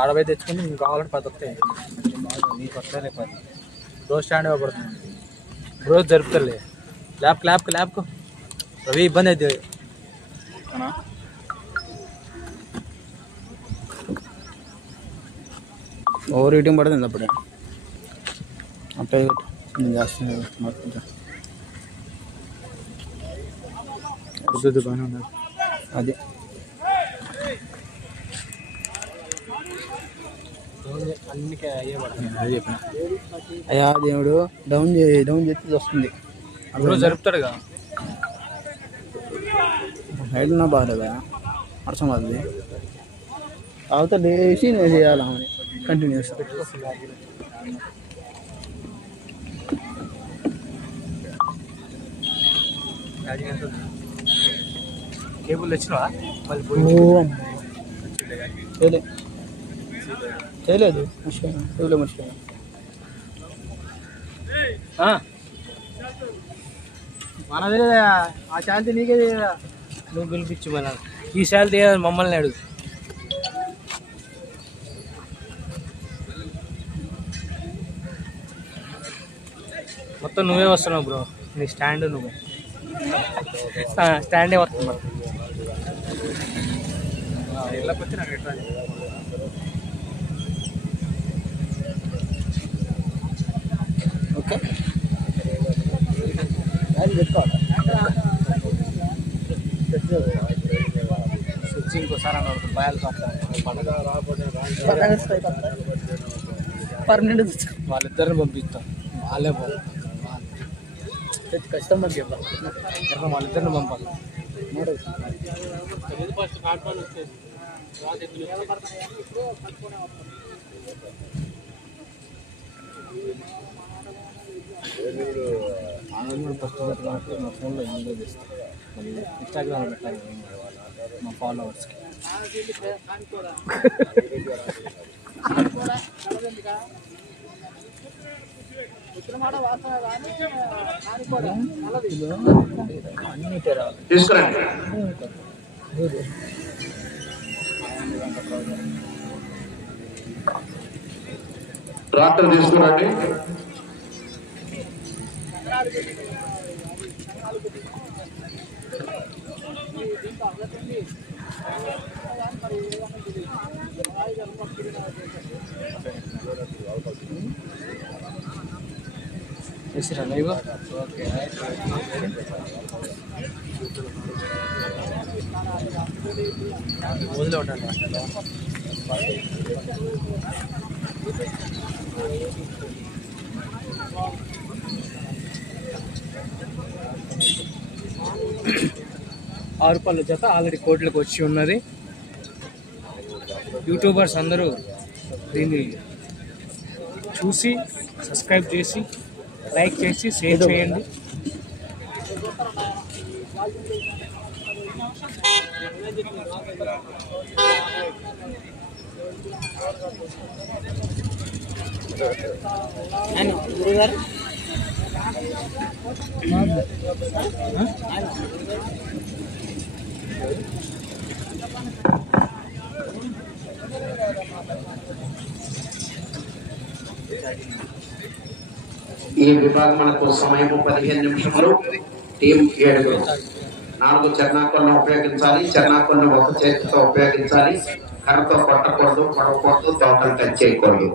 ఆడపై తెచ్చుకుంటే నీకు కావాలంటే 10 వస్తాయి. నీకు వస్తాయి 10. రోజు స్టాండ్ ఇవ్వబడుతుంది. రోజు జరుపుతారులే. ల్యాబ్కు రవి ఇబ్బంది అవుతుంది. ఓవర్ హీటింగ్ పడుతుంది అప్పుడే. అప్పుడే నేను చేస్తున్నాను. బాగానే ఉన్నది అది. అన్నికే అయ్యే పడుతుంది. చెప్పిన అయ్యా దేవుడు డౌన్ చేస్తే వస్తుంది. రోజు జరుపుతాడుగా. హైట్ ఉన్నా బాగాలేదా అర్థం అది. అవతల లేచి నేను చేయాలి అని కంటిన్యూస్. కేబుల్ తెచ్చినవా? చేయలేదు మర్చిపోయాను. మన తెలియదా ఆ శాంతి నీకే తెలియదా? నువ్వు పిలిపించు మన ఈ శాంతి మమ్మల్ని అడుగు. మొత్తం నువ్వే వస్తున్నావు బ్రో. నీ స్టాండ్ నువ్వే. స్టాండే వస్తుంది. ఇళ్ళకి వచ్చి నాకు ఎట్లా ఓకే స్విచ్ ఇంకోసారి అన్న భయాలు పర్మనెంట్ వాళ్ళిద్దరిని పంపిస్తాం. వాళ్ళే ఖచ్చితంగా వాళ్ళిద్దరిని పంపాలి. ఫస్ట్ మా ఫోన్లో ఎంజాయ్ చేస్తాను. మళ్ళీ ఇన్స్టాగ్రామ్లో పెట్టాలి మా ఫాలోవర్స్కి. అన్ని ట్రాక్టర్ తీసుకురండి. ఓకే వదిలే ఉండండి. ₹6 జత ఆల్రెడీ కోట్లకు వచ్చి ఉన్నది. యూట్యూబర్స్ అందరూ దీన్ని చూసి సబ్స్క్రైబ్ చేసి లైక్ చేసి షేర్ చేయండి. గురుగారు ఈ విభాగం మనకు సమయం 15 నిమిషములు. టీం 7. 4 చర్నాకులను ఉపయోగించాలి. చర్నాకులను ఒక చేతితో ఉపయోగించాలి. కర్రతో కొట్టకూడదు, పడకూడదు, తోకలు టచ్ చేయకూడదు.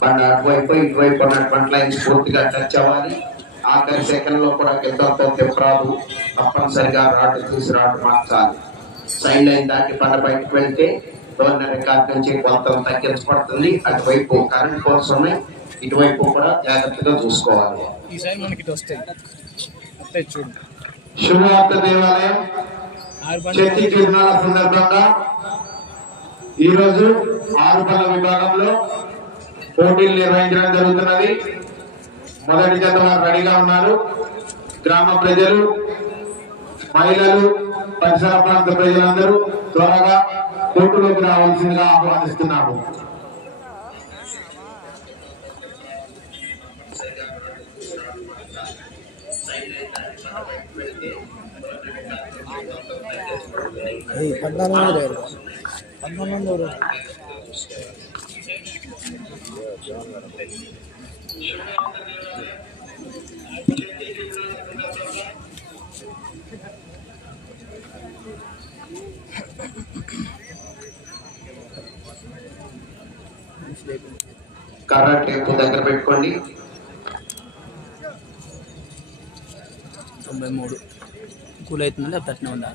బండి అటువైపు ఇటువైపు ఉన్నటువంటి లైన్స్ పూర్తిగా టచ్ అవ్వాలి. ఆఖరి సెకండ్ లో కూడా గిద్దలతో తిప్పరాదు. తప్పనిసరిగా రాడ్ తీసి రాడ్ మార్చాలి. సైడ్ లైన్ దాటి బండ బయటకు వెళ్తే డోర్నరీ రికార్డ్ నుంచి కొంత తగ్గించబడుతుంది. అటువైపు కరెంట్ పోల్స్ ఉన్నాయి. ఇటువైపు కూడా జాగ్రత్తగా చూసుకోవాలి. శుభవార్త దేవాలయం చర్చి తిరునాళ్ళ సందర్భంగా ఈరోజు 6 పళ్ళ విభాగంలో పోటీలు నిర్వహించడం జరుగుతున్నది. మొదటి జత వారు రెడీగా ఉన్నారు. గ్రామ ప్రజలు, మహిళలు, పరిసర ప్రాంత ప్రజలందరూ త్వరగా కోర్టులోకి రావాల్సిందిగా ఆహ్వానిస్తున్నాము. 1400 1400 కర్ర టేపు దగ్గర పెట్టుకోండి. 93 కూల్ అవుతుందా లేకపోతే అట్నే ఉందా?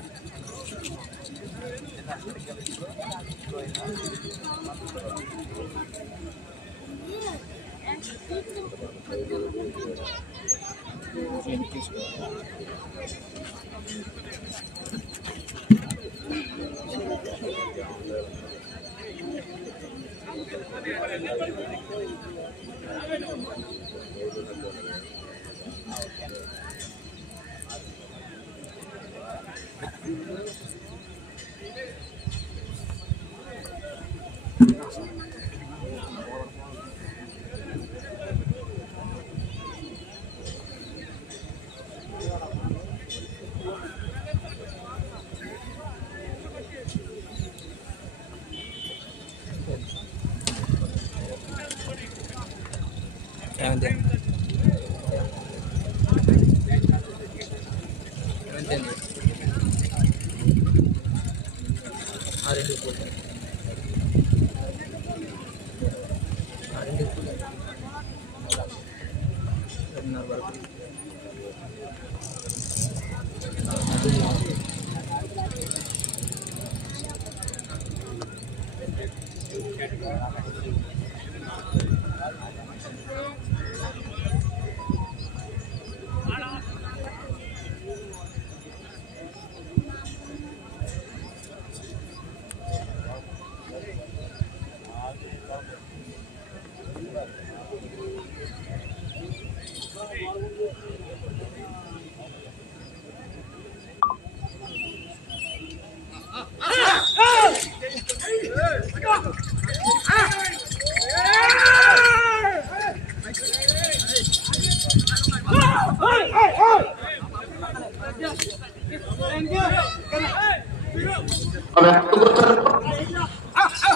ఏమంటే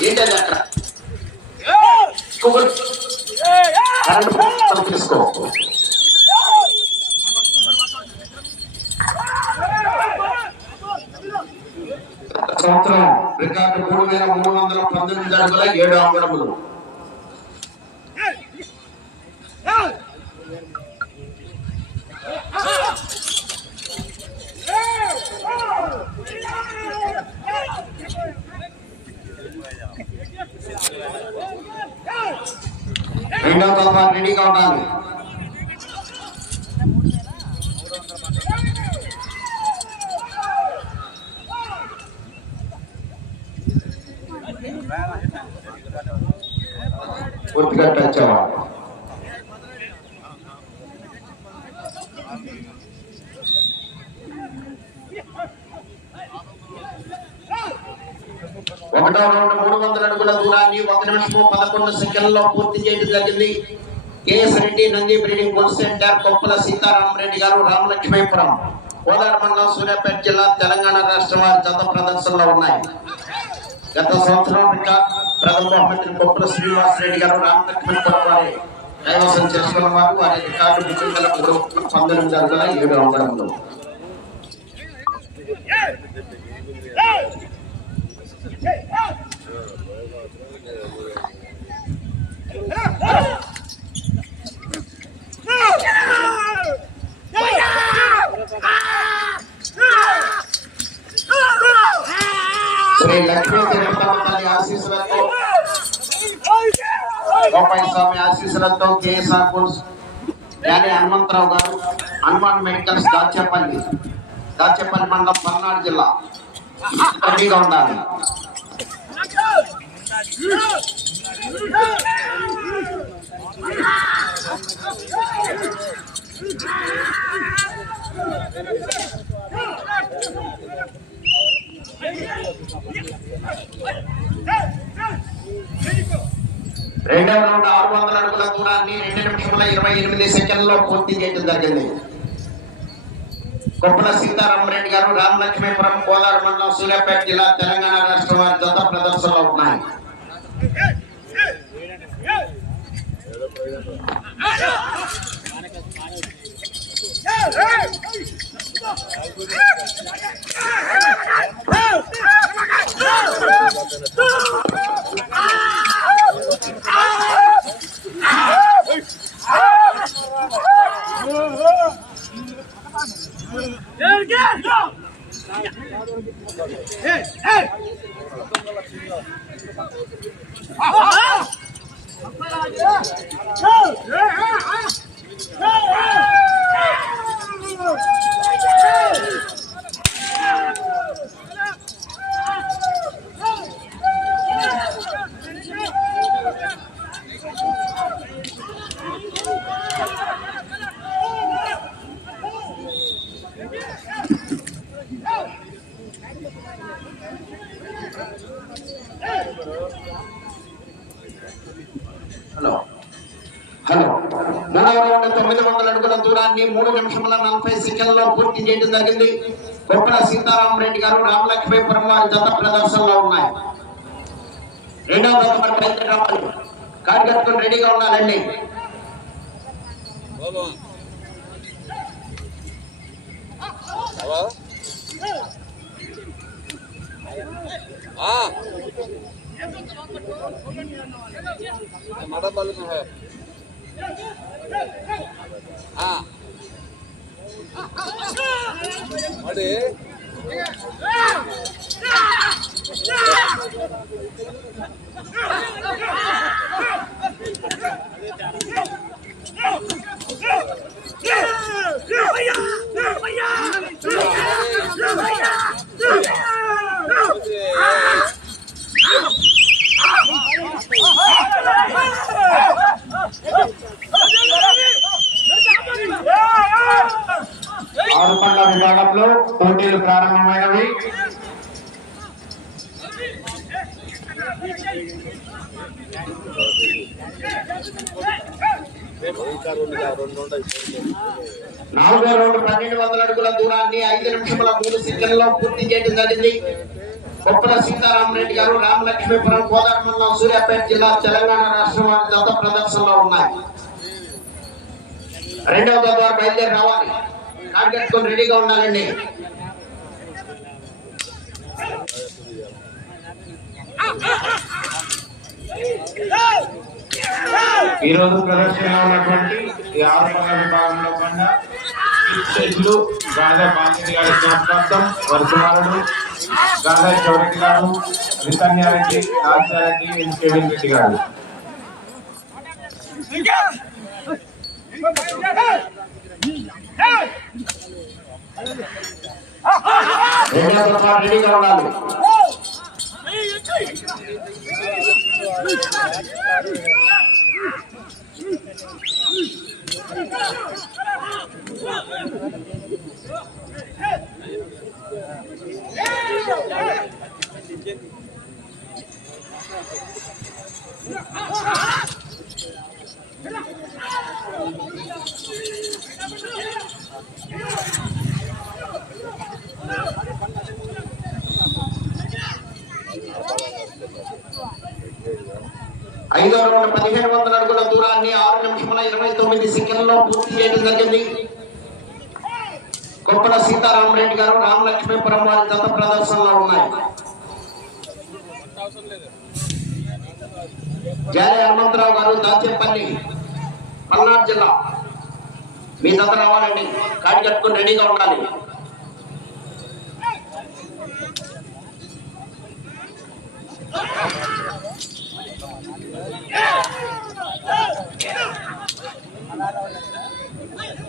ఏంటది అక్కడ తీసుకో. సంవత్సరం రికార్డు 3319 అడుగుల 7 అంగుళములు. రెండవ తలవారు రెడీగా ఉండాలి. పూర్తిగా టచ్ అవ్వాలి. ఒకటో రౌండ్ 300 అడుగుల దూరాన్ని 1 నిమిషము 11 సెకండ్లలో పూర్తి చేయడం జరిగింది. KS Reddy Nandi breeding bull centre, Koppula Sitarama Reddy గారు, రామలక్ష్మీపురం, కోదాడ మండలం, సూర్యాపేట జిల్లా, తెలంగాణ రాష్ట్రం వారి జత ప్రదర్శనలో ఉన్నాయి. గత సంవత్సరం రికార్డ్ ప్రథమ బహుమతిని కొప్పుల శ్రీనివాసరెడ్డి గారు, రామలక్ష్మీపురం వారి కైవసం చేసుకున్న వారు. వారి రికార్డు 19 అడుగుల 7 అంగుళములు. శ్రీ లక్ష్మీ తిరుపతి ఆశీస్సులతో, గోపాల స్వామి ఆశీస్సులతో కేఎస్ఆర్ బుల్స్ యాని హనుమంతరావు గారు, హనుమాన్ మెడికల్స్, దాచేపల్లి మండలం, పల్నాడు జిల్లా రెడీగా ఉండాలి. రెండవ రౌండ్ 600 అడుగుల దూరాన్ని 2 నిమిషముల 28 సెకండ్లలో పూర్తి చేయడం జరిగింది. కొప్పల సీతారామరెడ్డి గారు రామలక్ష్మీపురం కోదాడ మండలం సూర్యాపేట జిల్లా తెలంగాణ రాష్ట్రం వారి జత ప్రదర్శనలో ఉన్నాయి. మూడవ రౌండ్ 900 అడుగుల దూరాన్ని 3 నిమిషముల 40 సెకండ్లలో పూర్తి చేయడం జరిగింది. కొప్పల సీతారామరెడ్డి గారు రామలక్ష్మీపురం వారి జత ప్రదర్శనలో ఉన్నాయి. రెండవ జత మరి బయటకు రావాలి. కాడి కట్టుకుని రెడీగా ఉండాలండి. ఆరుకొండ విభాగంలో పోటీలు ప్రారంభమైనవి. నాలుగో రౌండ్ 1200 అడుగుల దూరాన్ని 5 నిమిషముల 3 సెకండ్లలో పూర్తి చేయడం జరిగింది. కొప్పల సీతారామరెడ్డి గారు రామలక్ష్మీపురం కోదాడ మండలం సూర్యాపేట జిల్లా తెలంగాణ రాష్ట్రం వారి జత ప్రదర్శనలో ఉన్నాయి. రెండవ జత వారు బయలుదేరి రావాలి. కాడి కట్టుకొని రెడీగా ఉండాలండి. ఈ రోజు ప్రదర్శనలో ఉన్నటువంటి ఈ ఆరుకొండ విభాగంలో పడిన స్టేజ్లు గాదా బాంజీ గారి జ్ఞాపకార్థం వరకుమారుడు గాదా చౌరెడ్డి గారు, రితన్యారెడ్డి, రాజారెడ్డి, కేవిన్ రెడ్డి గారు. రెడీగా ఉండాలి. ఐదో రౌండ్ 1500 అడుగుల దూరాన్ని 6 నిమిషముల 29 సెకండ్లలో పూర్తి చేయడం జరిగింది. కొప్పల సీతారామరెడ్డి గారు రామలక్ష్మీపురం వారి జత ప్రదర్శనలో ఉన్నాయి. జాలి హనుమంతరావు గారు దాచేపల్లి పల్నాడు జిల్లా మీ జత రావాలండి. కాడి కట్టుకుని రెడీగా ఉండాలి.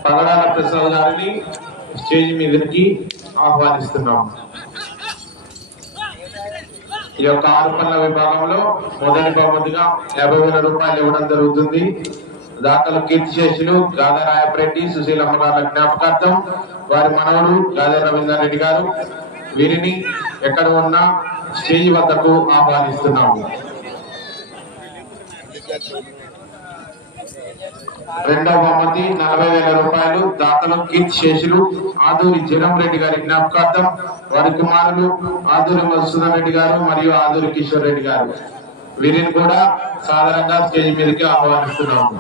పగడాల ప్రసాద్ గారిని స్టేజ్ మీదకి ఆహ్వానిస్తున్నాం. ఈ యొక్క ఆరుకొండ విభాగంలో మొదటి బహుమతిగా 50,000 రూపాయలు ఇవ్వడం జరుగుతుంది. దాతలు కీర్తిశేషులు గాదా రాయపరెడ్డి సుశీలమ్మ గారి జ్ఞాపకార్థం వారి మనవడు గాదా రవీందర్ రెడ్డి గారు. వీరిని ఎక్కడ ఉన్నా స్టేజ్ వద్దకు ఆహ్వానిస్తున్నాము. రెండవ బహుమతి 40,000 రూపాయలు. దాతలు కీర్తి శేషులు ఆదూరి జనం రెడ్డి గారి జ్ఞాపకార్థం వారి కుమారులు ఆదూరి మధుసూదన్ రెడ్డి గారు మరియు ఆదూరి కిషోర్ రెడ్డి గారు. వీరిని కూడా సాధారణంగా స్టేజ్ మీదకి ఆహ్వానిస్తున్నాము.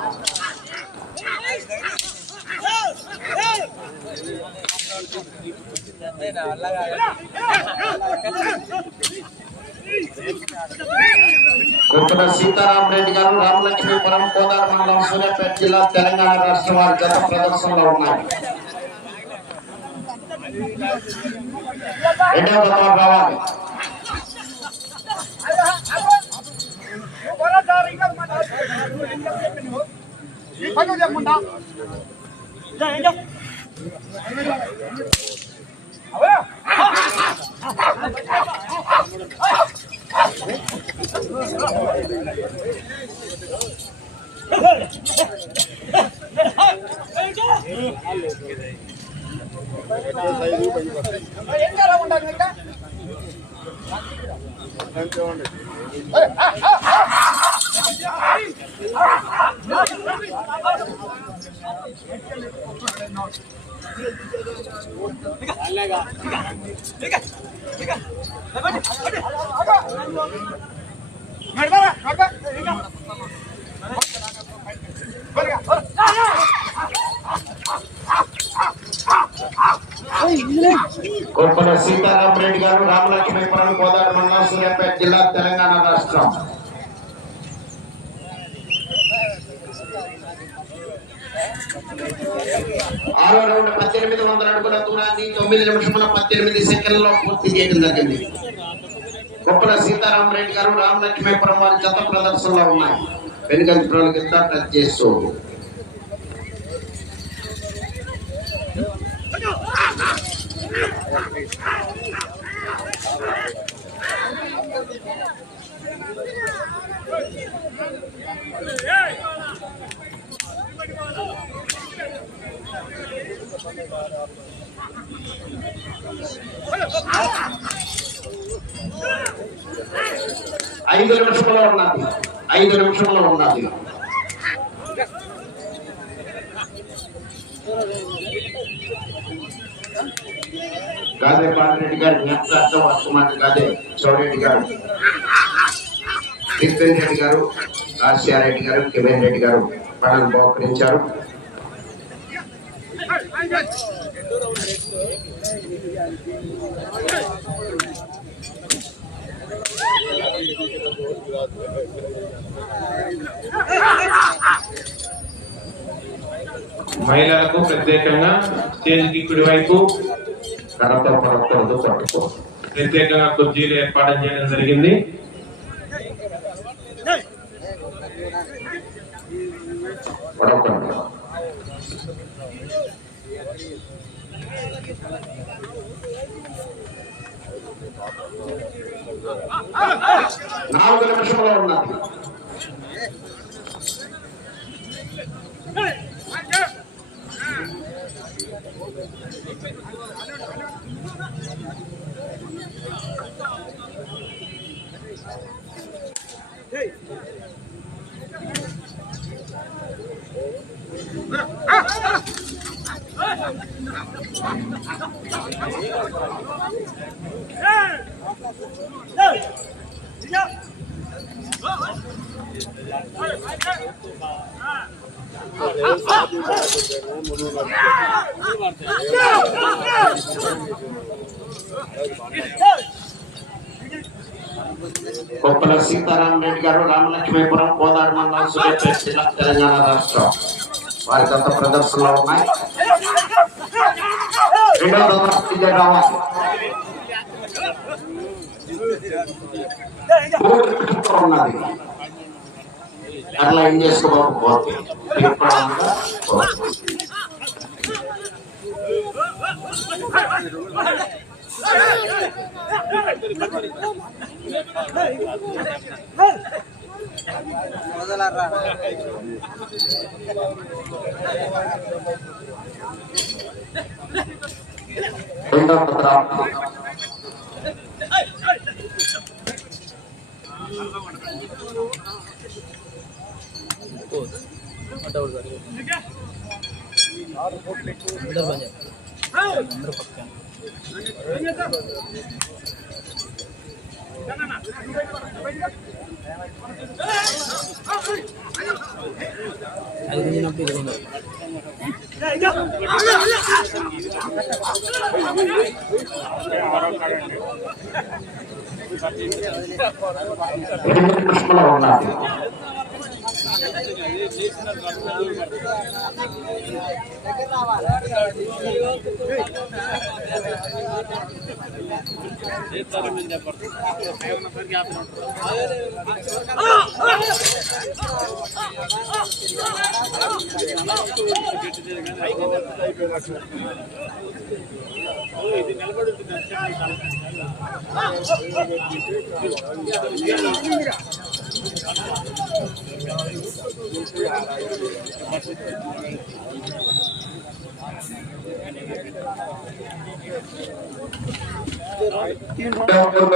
కుక్కల సీతారామరెడ్డి గారు రామలక్ష్మీపురం కోదాడ మండలం సూర్యాపేట జిల్లా తెలంగాణ రాష్ట్రం వారి గత ప్రదర్శనలో ఉన్నాయి. రెండవ బతులు రావాలి. కుక్కల సీతారామరెడ్డి గారు రామలక్ష్మీపురం కోదాడ మండలం సూర్యాపేట జిల్లా తెలంగాణ రాష్ట్రం. ఆరో రౌండ్ 1800 అడుగుల దూరాన్ని 9 నిమిషముల 18 సెకండ్లలో పూర్తి చేయడం జరిగింది. కుక్కల సీతారామరెడ్డి గారు రామలక్ష్మీపురం వారి జత ప్రదర్శనలో ఉన్నాయి. వెనుకంటి ప్రోగిత టచ్ చేస్తూ ఐదు నిమిషంలో ఉన్నది. గాదే పాలరెడ్డి గారు జ్ఞాపకార్థం వర్తమాన గాదే చౌరెడ్డి గారు కిషన్ రెడ్డి గారు రాజశేఖరెడ్డి గారు కిషన్ రెడ్డి గారు పనులు బహుకరించారు. మహిళలకు ప్రత్యేకంగా స్టేజ్ కి కుడివైపు కడతో పడకూడదు పట్టుకో ప్రత్యేకంగా కుర్చీలు ఏర్పాటు చేయడం జరిగింది. నాలుగు నిమిషంలో ఉన్నది. కుక్కల సీతారామరెడ్డి గారు రామలక్ష్మీపురం కోదాడ మండలం సూర్యాపేట జిల్లా తెలంగాణ రాష్ట్రం వారి గత ప్రదర్శనలో ఉన్నాయి. ఉన్నది అట్లా ఏం చేసుకోకపోతే రెండవ పత్రం दौड़ इधर बन जाए अंदर पक्का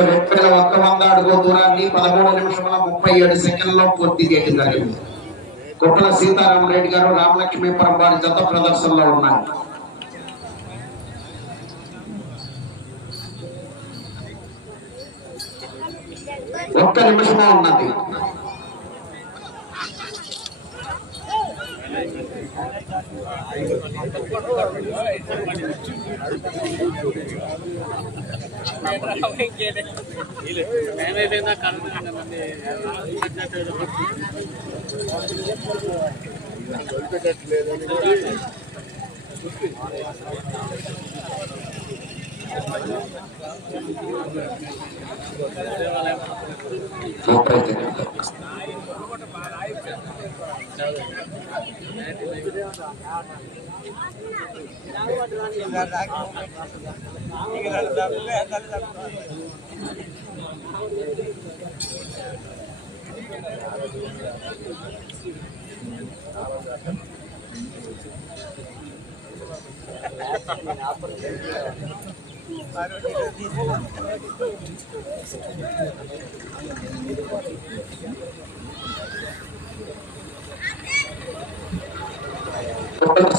అడుగు దూరాన్ని 13 నిమిషముల 37 సెకండ్లో పూర్తి చేయడం జరిగింది. కుప్పల సీతారామరెడ్డి గారు రామలక్ష్మీపురం వారి జత ప్రదర్శనలో ఉన్నాయి. ఒక్క నిమిషమే ఉన్నది.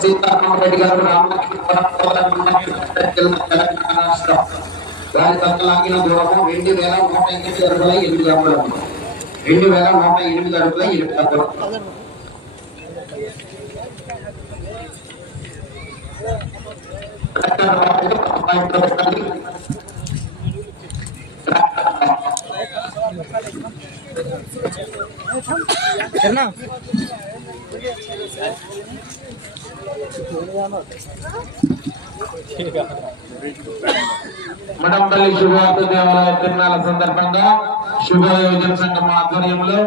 సీతారామరెడ్డి గారు రామలక్ష్మీపురం తెలంగాణ రాష్ట్రం వారి తక్కువలాగిన దూరము 2108 అడుగుల 8 అంగుళం 2108 అడుగుల 8 అంగుళం. మడంపల్లి శుభవార్త దేవాలయ తిరునాళ్ళ సందర్భంగా శుభ యోజన సంఘం ఆధ్వర్యంలో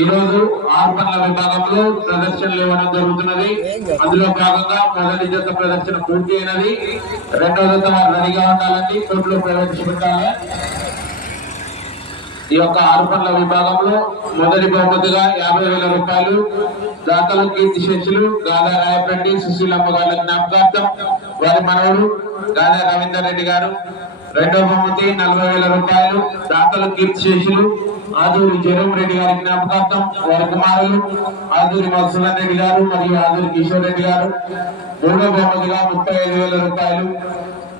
ఈ రోజు ఆర్పన్ల విభాగంలో ప్రదర్శనలు ఇవ్వడం జరుగుతున్నది. అందులో భాగంగా మొదటి జత ప్రదర్శన పూర్తి అయినది. రెండవ జత వారు రెడీగా ఉండాలని కోర్టులో ప్రవేశపెట్టాలి. ఈ యొక్క ఆర్పన్ల విభాగంలో మొదటి బహుమతిగా 50,000 రూపాయలు దాతలు కీర్తిశేషులు గాదా రాయపరెడ్డి సుశీలమ్మ గారి జ్ఞాపకార్థం వారి మనవడు గాదా రవీందర్ రెడ్డి గారు. రెండవ బహుమతి 40,000 రూపాయలు దాతలు కీర్తిశేషులు ఆదూరి జగన్ రెడ్డి గారి జ్ఞాపకార్థం వారి కుమారులు ఆదూరి మధుసూదన్ రెడ్డి గారు మరియు ఆదూరి కిషోర్ రెడ్డి గారు. మూడవ బహుమతిగా 35,000 రూపాయలు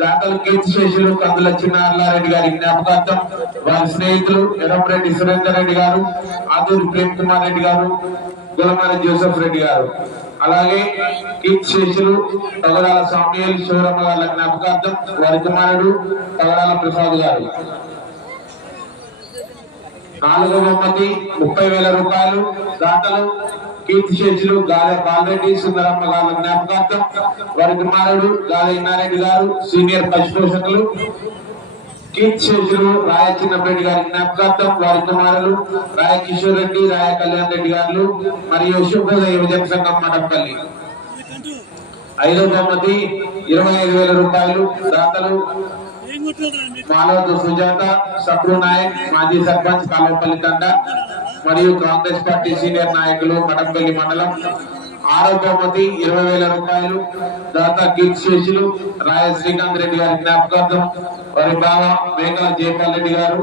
దాతలు కీర్తిశేషులు కందుల చిన్నారెడ్డి గారి జ్ఞాపకార్థం వారి స్నేహితులు ఎర్రంరెడ్డి సురేందర్ రెడ్డి గారు ఆదూరి ప్రేమ్ కుమార్ రెడ్డి గారు గులమారి జోసెఫ్ రెడ్డి గారు. అలాగే కీర్తిశేషులు తగడాల సామ్యుయల్ శివరమ్మ గారి జ్ఞాపకార్థం వారి కుమారుడు తగడాల ప్రసాద్ గారు. నాలుగవ బహుమతి 30,000 రూపాయలు దాతలు కీర్తిశేషులు గాలి బాలరెడ్డి సుందరమ్మ గారి జ్ఞాపకార్థం వారి కుమారుడు గాలి ఇన్నారెడ్డి గారు సీనియర్ పశుపోషకులు. కీర్తిశేషులు రాయ చిన్నరెడ్డి గారి జ్ఞాపకార్థం వారి కుమారులు రాయ కిషోర్ రెడ్డి రాయ కళ్యాణ్ రెడ్డి గారు మరియు శుభోదయ యువజన సంఘం మడపల్లి. ఐదవ బహుమతి 25,000 రూపాయలు దాతలు మాలవద్దు సుజాత సబ్రు నాయక్ మాజీ సర్పంచ్ కాలవపల్లి తండ మరియు కాంగ్రెస్ పార్టీ సీనియర్ నాయకులు మడపల్లి మండలం. ఆరవ బహుమతి 20,000 రూపాయలు దాత కీర్తిశేషులు రాయ శ్రీకాంత్ రెడ్డి గారి జ్ఞాపకార్థం వారి బావ మేకల జయపాల్ రెడ్డి గారు.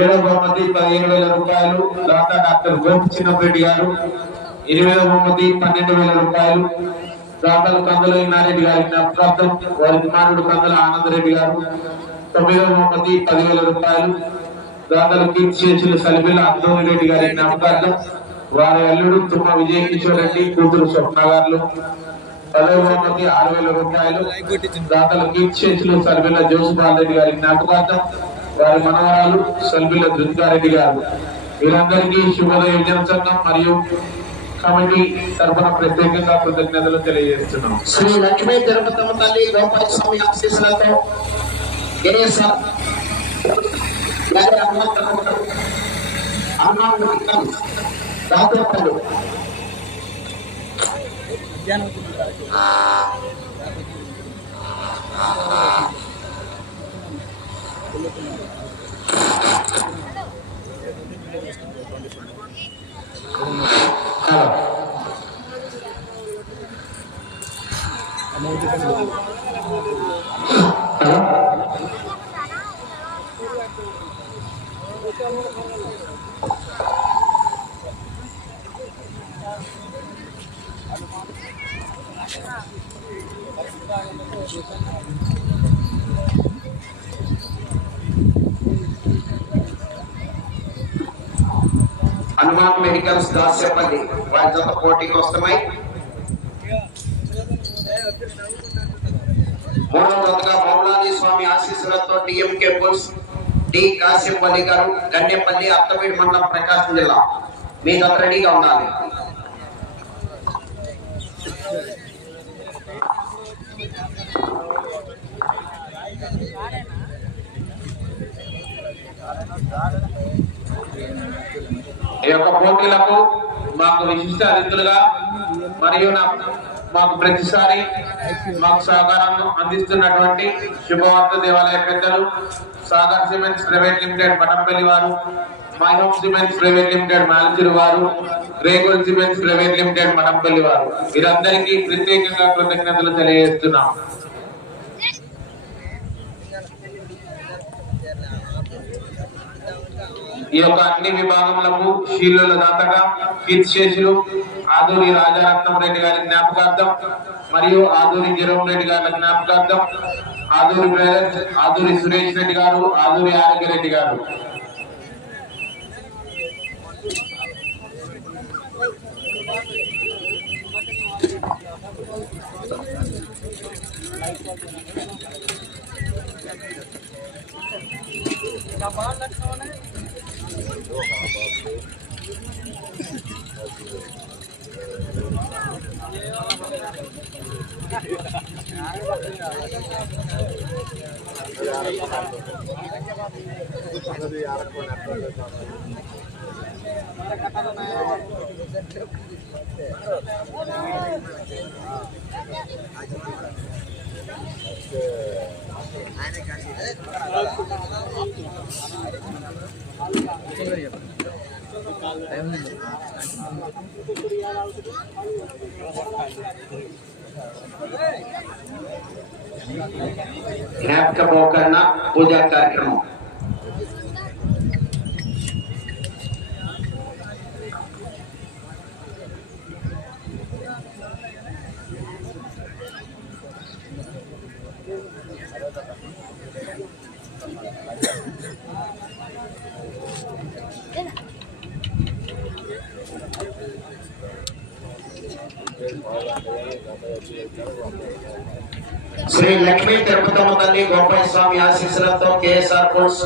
ఏడవ బహుమతి 15,000 రూపాయలు దాత డాక్టర్ గోపి చిన్నరెడ్డి గారు. 8వ బహుమతి 12,000 రూపాయలు దాతలు కందుల ఇన్నారెడ్డి గారి జ్ఞాపకార్థం వారి కుమారుడు కందుల ఆనందరెడ్డి గారు. 9వ బహుమతి 10,000 రూపాయలు దాతలు కీర్తిశేషులు సలిబిల్ల అద్దోని రెడ్డి గారి జ్ఞాపకార్థం వారి అల్లుడు తుమ్మ విజయ కిషోర్ రెడ్డి కూతురు స్వప్న గారు. 10వ బహుమతి 6,000 రూపాయలు దాతలు కీర్తిశేషులు సలిబిల్ల జోసుపాల్ రెడ్డి గారి జ్ఞాపకార్థం వారి మనవరాలు సలిబిల్ల దుర్గారెడ్డి గారు. వీరందరికీ శుభోదయ యువజన సంఘం మరియు కమిటీ తరఫున ప్రత్యేకంగా కృతజ్ఞతలు తెలియజేస్తున్నాం. శ్రీ లక్ష్మీ తిరుపతమ్మ తల్లి గోపాల స్వామి ఆశీస్సులతో హనుమాన్ మెడికల్స్ దాస్యపల్లి వారి జత పోటీకి వస్తున్నాయి. 3వ జతగా మౌలాలి స్వామి ఆశీస్సులతో డిఎంకే బుల్స్ డి కాసిం వలి గారు గన్నెపల్లి అత్తవీడి మండలం ప్రకాశం జిల్లా. మీ జత రెడీగా ఉండాలి. ఈ యొక్క పోటీలకు మాకు విశిష్ట అతిథులుగా మరియు మాకు ప్రతిసారి మాకు సహకారం అందిస్తున్నటువంటి శుభవార్త దేవాలయ పెద్దలు Sagar cements private limited Patampalli వారు, My Home cements private limited Malachiru వారు, Regol cements private limited Matampalli వారు, వీరందరికీ ప్రత్యేకంగా కృతజ్ఞతలు తెలియజేస్తున్నాం. ఈ యొక్క అన్ని విభాగములకు శీలుల దాతగా కీర్తిశేషులు ఆదూరి రాజారత్నం రెడ్డి గారి జ్ఞాపకార్థం మరియు ఆదూరి జీరం రెడ్డి గారి జ్ఞాపకార్థం ఆదూరి బ్రదర్స్ ఆదూరి సురేష్ రెడ్డి గారు, ఆదూరి ఆరోగ్య రెడ్డి గారు. జ్ఞాపక పోకరణ పూజా కార్యక్రమం. శ్రీ లక్ష్మీ తిరుపతమ్మ తల్లి గోపాల స్వామి ఆశీస్సులతో కేఎస్ఆర్ బుల్స్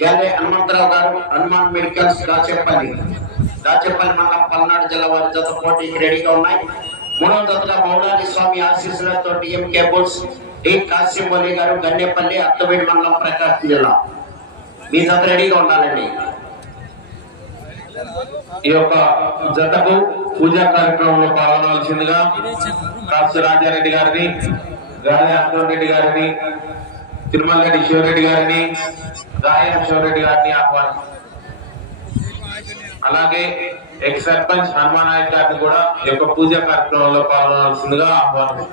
జల్లె హనుమంతరావు గారు హనుమాన్ మెడికల్స్ దాచేపల్లి మండలం పల్నాడు జిల్లా వారి జత పోటీకి రెడీగా ఉన్నాయి. 3వ జతగా మౌలాలి స్వామి ఆశీస్సులతో డిఎంకే బుల్స్ డి కాసిం వలి గారు గన్నెపల్లి అత్తవీడి మండలం ప్రకాశం జిల్లా. మీ జత రెడీగా ఉండాలండి. ఈ యొక్క జతకు పూజా కార్యక్రమంలో పాల్గొనవలసిందిగా కాసు రాజారెడ్డి గారిని, గాలి అంజన్ రెడ్డి గారిని, తిరుమల రెడ్డి శివరెడ్డి గారిని, గాయం శివరెడ్డి గారిని ఆహ్వానం. అలాగే ఎక్స్ సర్పంచ్ హనుమాన్ నాయక్ గారిని కూడా ఈ యొక్క పూజా కార్యక్రమంలో పాల్గొనవలసిందిగా ఆహ్వానం.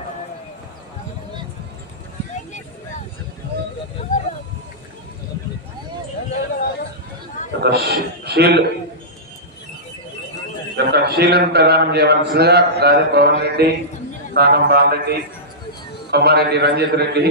శీలను ప్రదానం చేయవలసిందిగా గాది పవన్ రెడ్డి, తానం బాలరెడ్డి, కొమ్మారెడ్డి రంజిత్ రెడ్డి,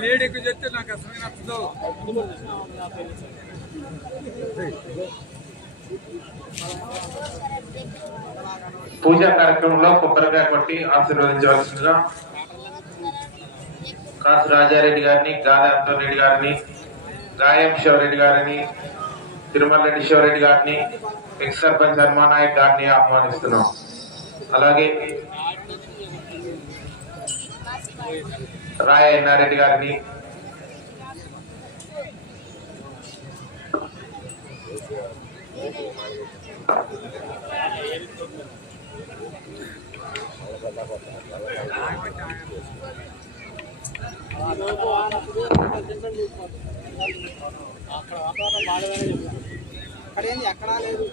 లేడీకి చెప్తే నాకు అసలు నచ్చదు. పూజా కార్యక్రమంలో కొబ్బరికాయ కొట్టి ఆశీర్వదించవలసిందిగా కాసు రాజారెడ్డి గారిని, గాది అంతోరెడ్డి గారిని, గాయం శివరెడ్డి గారిని, తిరుమల రెడ్డి శివరెడ్డి గారిని, ఎక్స్ సర్పంచ్ హనుమానాయక్ గారిని ఆహ్వానిస్తున్నాం. అలాగే రాయ ఎన్నారెడ్డి గారిని, ఎక్కడా లేదు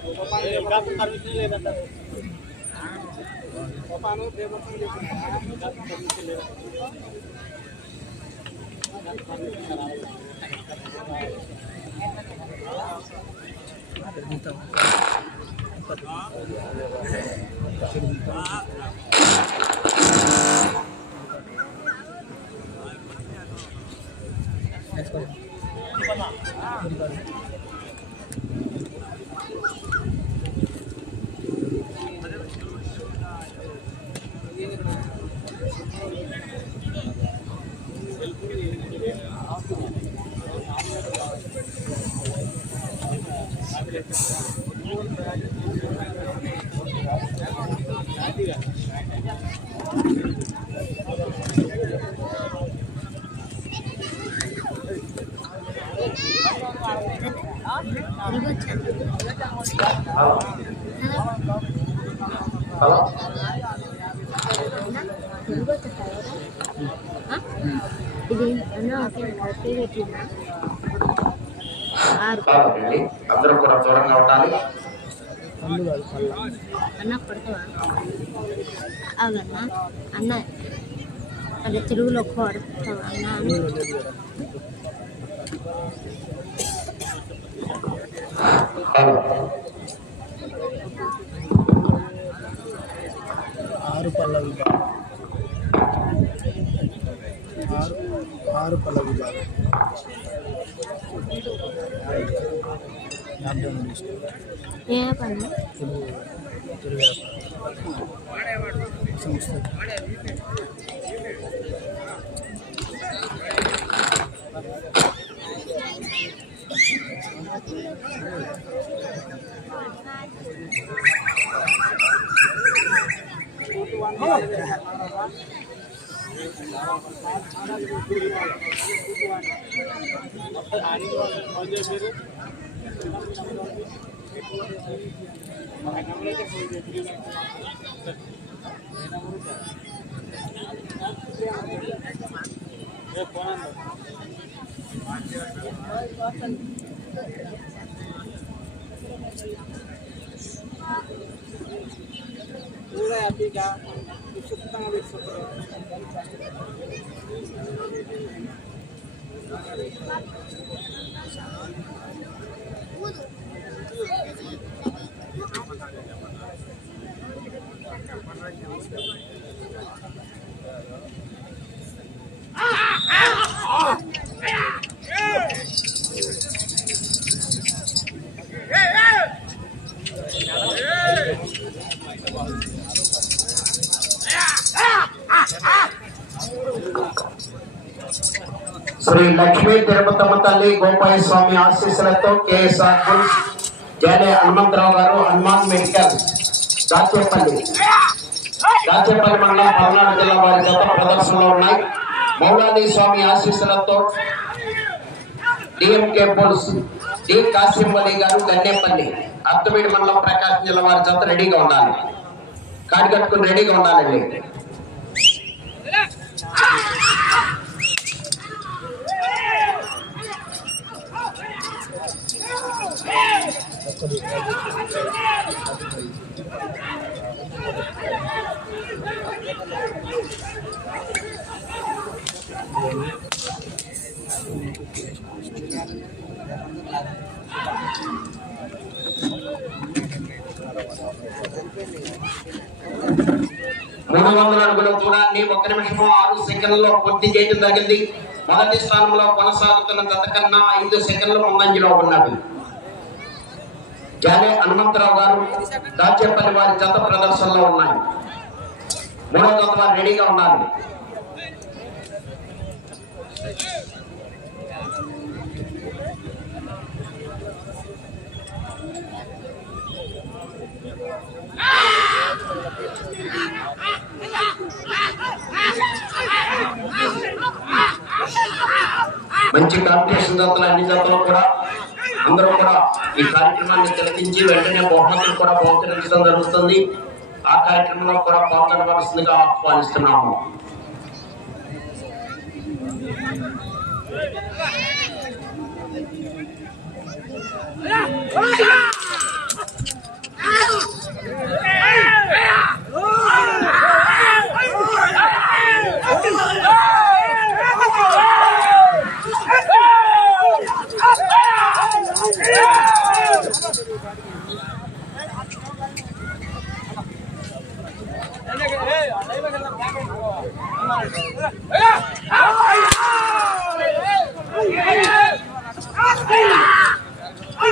హలో అందరూ కూడా దూరంగా ఉండాలి. అన్న పడతావా అన్న అన్న అదే తెలుగులో పడతావా అన్న ఆరు పళ్ళ విభాగం ఆరు పళ్ళ విభాగం ఏ పని సంస్థ पूरा अभी का శ్రీ లక్ష్మీ తిరుపతమ్మ తల్లి గోపాయ స్వామి ఆశీస్సులతో కేఎస్ఆర్ బుల్స్ జేలే హనుమంతరావు గారు హనుమాన్ మెడికల్ దాచేపల్లి దాచేపల్లి మండలం పల్నాడు జిల్లా వారి జత ప్రదర్శనలో ఉన్నాయి. మౌలాలి స్వామి ఆశీస్సులతో డిఎంకే పోలీస్ డి కాసిం వలి గారు గన్నేపల్లి అత్తమేడి మండలం ప్రకాశం జిల్లా వారి జత రెడీగా ఉండాలి. కాడి కట్టుకుని రెడీగా ఉండాలండి. మూడు 300 అడుగుల దూరాన్ని 1 నిమిషం 6 సెకండ్లలో పూర్తి చేయడం జరిగింది. మొదటి స్థానంలో కొనసాగుతున్న జత కన్నా 5 సెకండ్లు ముందంజలో ఉన్నవి. జానే హనుమంతరావు గారు దాచేపల్లి వారి జత ప్రదర్శనలో ఉన్నాయి. మూడో జత వారు రెడీగా ఉన్నారు. మంచి కాంపిటీషన్ జతలు అన్ని జతలు కూడా అందరూ కూడా ఈ కార్యక్రమాన్ని తిలకించి వెంటనే బహుమతులు కూడా బహుకరించడం జరుగుతుంది. ఆ కార్యక్రమంలో కూడా పాల్గొనవలసిందిగా ఆహ్వానిస్తున్నాము.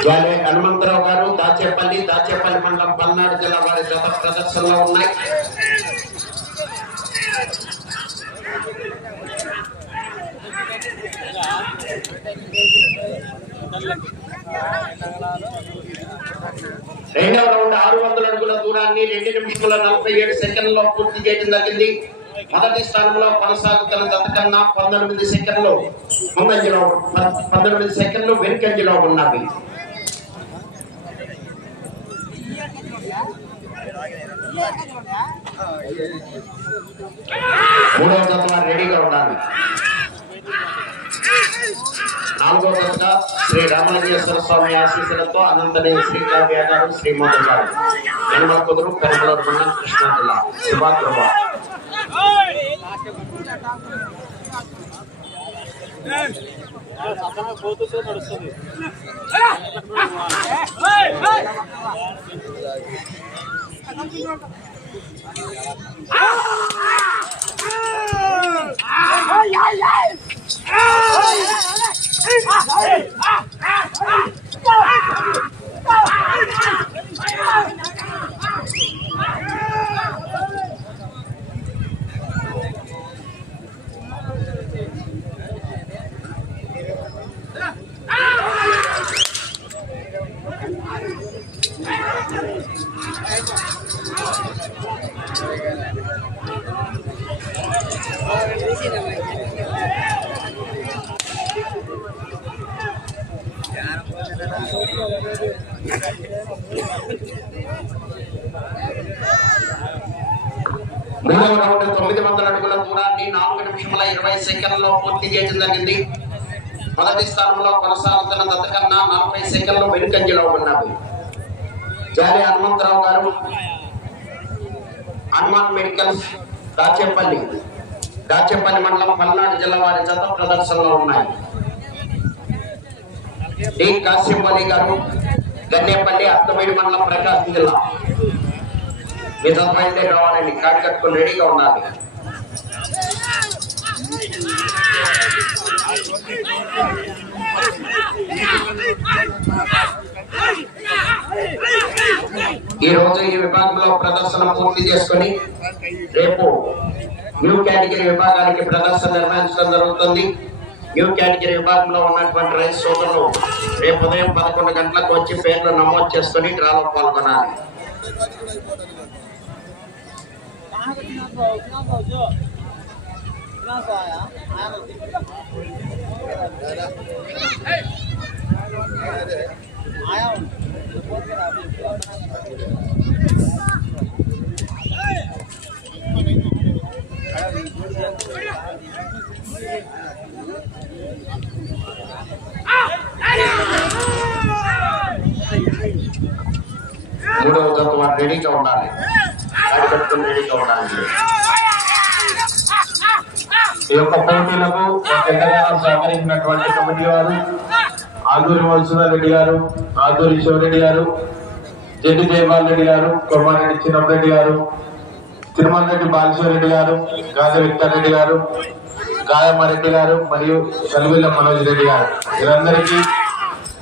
జానే హనుమంతరావు గారు దాచేపల్లి మండలం పల్నాడు జిల్లా వారి జత ప్రదర్శనలో ఉన్నాయి. రెండవ రౌండ్ 600 అడుగుల దూరాన్ని 2 నిమిషముల 47 సెకండ్లలో పూర్తి చేయడం జరిగింది. మొదటి స్థానంలో కొనసాగుతున్న జత కన్నా 19 సెకండ్లు ముందంజలో 19 సెకండ్లు వెనుకంజలో ఉన్నవి. మూడవ జత రెడీగా ఉండాలి. నాలుగో జతగా శ్రీ రామలింగేశ్వర స్వామి ఆశీస్సులతో అనంతనేని శ్రీకావ్య గారు శ్రీమోదం గారు యనమల కుదురు పెరమలూరు మండలం కృష్ణా జిల్లా శుభాకృప. మూడవ రౌండ్ 900 అడుగుల దూరాన్ని 4 నిమిషముల 20 సెకండ్లలో పూర్తి చేయడం జరిగింది. మొదటి స్థానంలో కొనసాగుతున్న జత కన్నా 40 సెకండ్లు వెనుకంజలో ఉన్నవి. జాలి హనుమంతరావు గారు హనుమాన్ మెడికల్స్ దాచేపల్లి మండలం పల్నాడు జిల్లా వారి జత ప్రదర్శనలో ఉన్నాయి. డి కాసిం వలి గారు గన్నేపల్లి అత్తమేడి మండలం ప్రకాశం జిల్లా మీ జత బయలుదేరి రావాలండి. కాడి కట్టుకుని రెడీగా ఉండాలి. ఈ రోజు ఈ విభాగంలో ప్రదర్శన పూర్తి చేసుకుని రేపు న్యూ కేటగిరీ విభాగానికి ప్రదర్శన నిర్వహించడం జరుగుతుంది. న్యూ కేటగిరీ విభాగంలో ఉన్నటువంటి రైతు సోదరులు రేపు ఉదయం 11 గంటలకు వచ్చి పేర్లు నమోదు చేసుకుని డ్రాలో పాల్గొనాలి. మూడవ జత వారు రెడీగా ఉండాలి, ఆడిపెట్టుకుని రెడీగా ఉండాలి. ఈ యొక్క పోటీలకు ఎంతగానో సహకరించినటువంటి కమిటీ వారు ఆదూరి మధుసూదన్ రెడ్డి గారు, ఆదూరి శివరెడ్డి గారు, జడ్డి జయపాల్ రెడ్డి గారు, కొమ్మారెడ్డి చిన్నరెడ్డి గారు, తిరుమల రెడ్డి బాలశివరెడ్డి గారు, గాజ విక్టర్ గారు, గాయమారెడ్డి గారు మరియు సల్విల్ల మనోజ్ రెడ్డి గారు, వీరందరికీ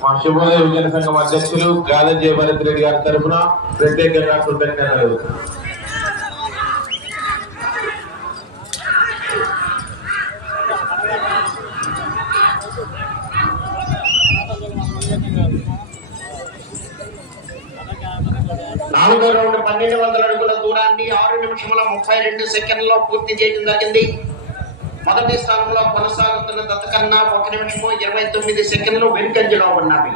మా శుభోదయ యువజన సంఘం అధ్యక్షులు గాజ జయభారత్ రెడ్డి గారి తరఫున ప్రత్యేకంగా కృతజ్ఞతలు. నాలుగో రౌండ్ 1200 అడుగుల దూరాన్ని 6 నిమిషముల 32 సెకండ్లలో పూర్తి చేయడం జరిగింది. మొదటి స్థానంలో కొనసాగుతున్న జత కన్నా 1 నిమిషము 29 సెకండ్లు వెనుకంజలో ఉన్నవి.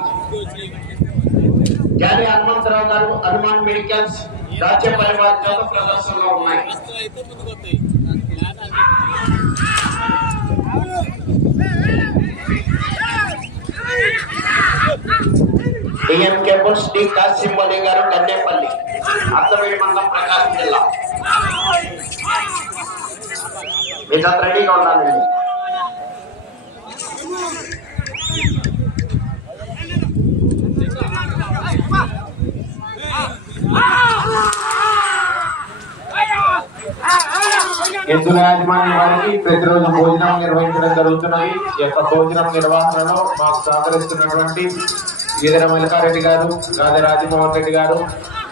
జాలి హనుమంతరావు గారు, హనుమాన్ మెడికల్స్, దాచేపల్లి వారి జత ప్రదర్శనలో ఉన్నాయి. DM cables, D Kasim Ali గారు, కన్నేపల్లి, అత్తవేడి మండలం, ప్రకాశం జిల్లా. మీ జత రెడీగా ఉండాలండి. ఎద్దుల యాజమాన్యం వారికి ప్రతిరోజు భోజనం నిర్వహించడం జరుగుతున్నది. ఈ యొక్క భోజనం నిర్వహణలో మాకు సహకరిస్తున్నటువంటి ఈదర మల్లికారెడ్డి గారు, గాది రాజమోహన్ రెడ్డి గారు,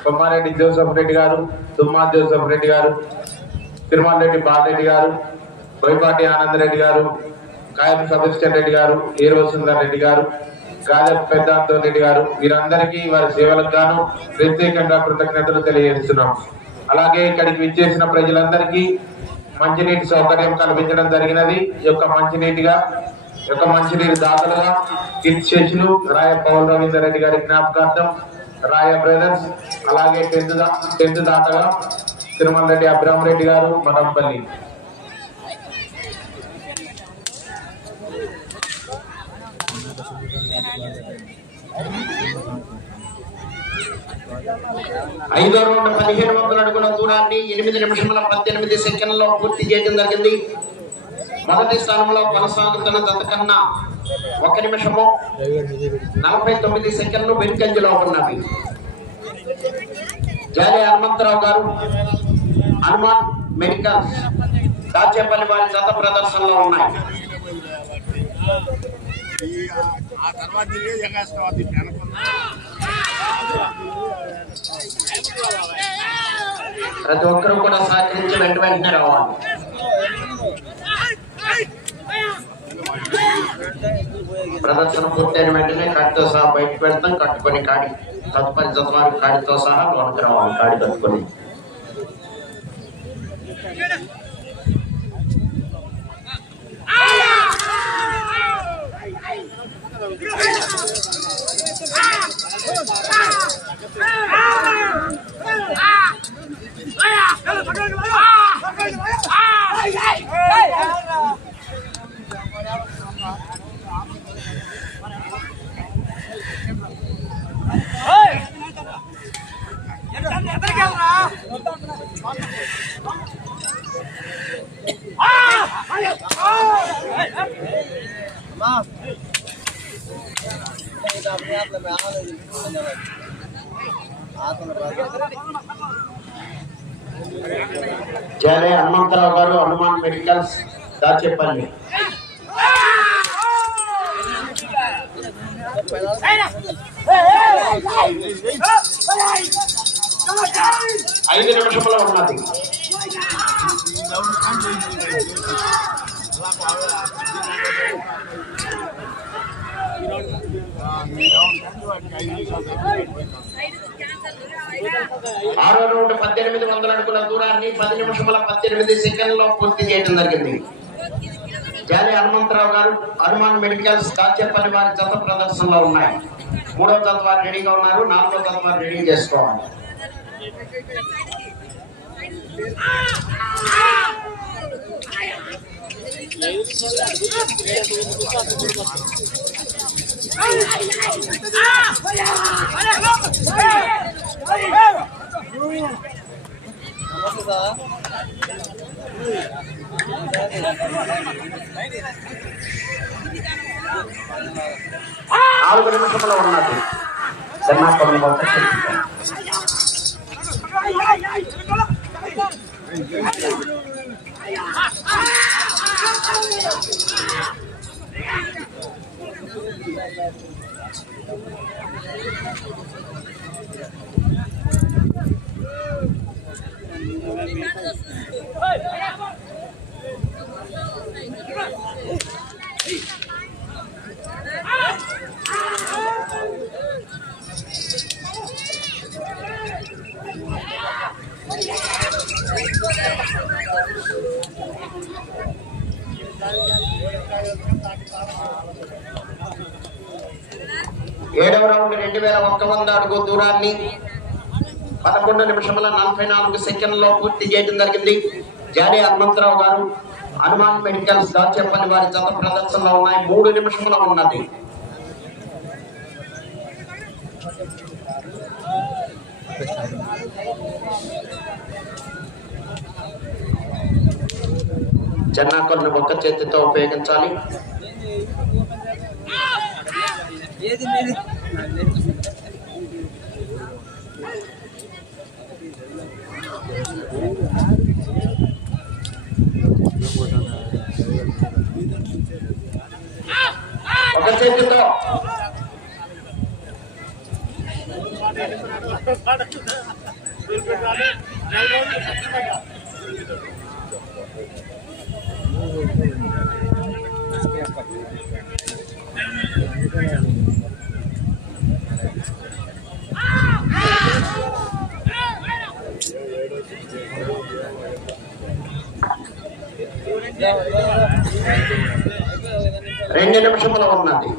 కొమ్మారెడ్డి జోసఫ్ రెడ్డి గారు, తుమ్మా జోసఫ్ రెడ్డి గారు, తిరుమల రెడ్డి బాలరెడ్డి గారు, బోయపాటి ఆనందరెడ్డి గారు, కాయం సబిస్టర్ రెడ్డి గారు, ఈరవసుందర్ రెడ్డి గారు, గాజ పెద్దాంతో రెడ్డి గారు, వీరందరికీ వారి సేవలకు గాను ప్రత్యేకంగా కృతజ్ఞతలు తెలియజేస్తున్నాం. అలాగే ఇక్కడికి విచ్చేసిన ప్రజలందరికీ మంచినీటి సౌకర్యం కల్పించడం జరిగినది. ఈ యొక్క మంచినీరు దాతలుగా కిట్ శేషులు రాయ పవన్ రవీందర్ రెడ్డి గారి జ్ఞాపకార్థం రాయ బ్రదర్స్, అలాగే టెంత్ దాతగా తిరుమల రెడ్డి అబ్రాహం రెడ్డి గారు, మనంపల్లి. ఐదో రౌండ్ 1500 అడుగుల దూరాన్ని 8 నిమిషముల 18 సెకండ్లలో పూర్తి చేయడం జరిగింది. మొదటి స్థానంలో కొనసాగుతున్న జత కన్నా 1 నిమిషము 49 సెకండ్లు వెనుకంజలో ఉన్నవి. జాలి హనుమంతరావు గారు, హనుమాన్ మెడికల్స్, దాచేపల్లి వారి జత ప్రదర్శనలో ఉన్నాయి. ప్రతి ఒక్కరూ కూడా సహకరించి వెంటనే రావాలి. ప్రదర్శన పూర్తయిన వెంటనే కాడితో సహా బయటకు పెడతాం. కట్టుకొని కాడి తదుపరి జతవారి కాడితో సహా లోనికి రావాలి. కాడి కట్టుకొని జాలి హనుమంతరావు గారు, హనుమాన్ మెడికల్స్, దాచేపల్లి. 5 నిమిషంలో ఉన్నది. ఆరో రౌండ్ 1800 అడుగుల దూరాన్ని 10 నిమిషముల 18 సెకండ్లో పూర్తి చేయడం జరిగింది. జాలి హనుమంతరావు గారు హనుమాన్ మెడికల్స్ దాచేపల్లి వారి జత ప్రదర్శనలో ఉన్నాయి. 3వ జత వారు రెడీగా ఉన్నారు. 4వ జత వారు రెడీ చేసుకోవాలి. నాలుగు నిమిషంలో ఉన్నది. ఏడవ రౌండ్ 2100 అడుగు దూరాన్ని 11 నిమిషముల 44 సెకండ్లో పూర్తి చేయడం జరిగింది. జాలి హనుమంతరావు గారు హనుమాన్ మెడికల్స్ దాచేపల్లి వారి జత ప్రదర్శనలో ఉన్నాయి. 3 నిమిషముల ఉన్నది. చెన్నాకొల్ని ఒక్క చేతితో ఉపయోగించాలి. ఒక చేతితో రెండు నిమిషములు ఉన్నది.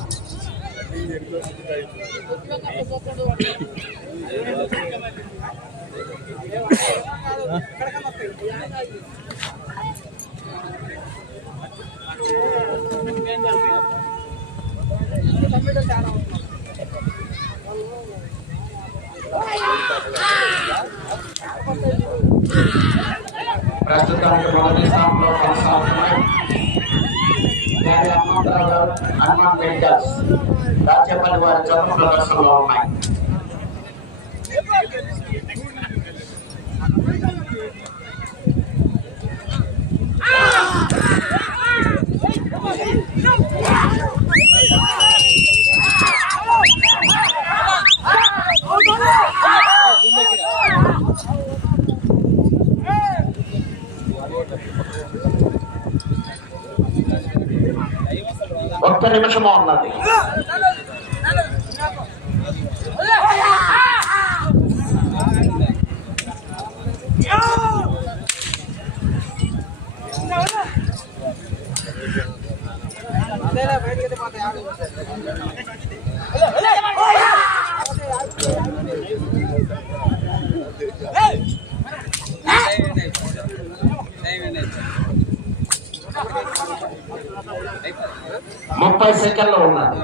ప్రస్తుతానికి మొదటి స్థానంలో కొనసాగుతున్నాయి. హనుమాన్ మెడికల్స్ దాచేపల్లి వారి జత ప్రదర్శనలో ఉన్నాయి. ఒక్క నిమిషము ఉన్నది. ముప్పై సెకండ్లు ఉన్నది.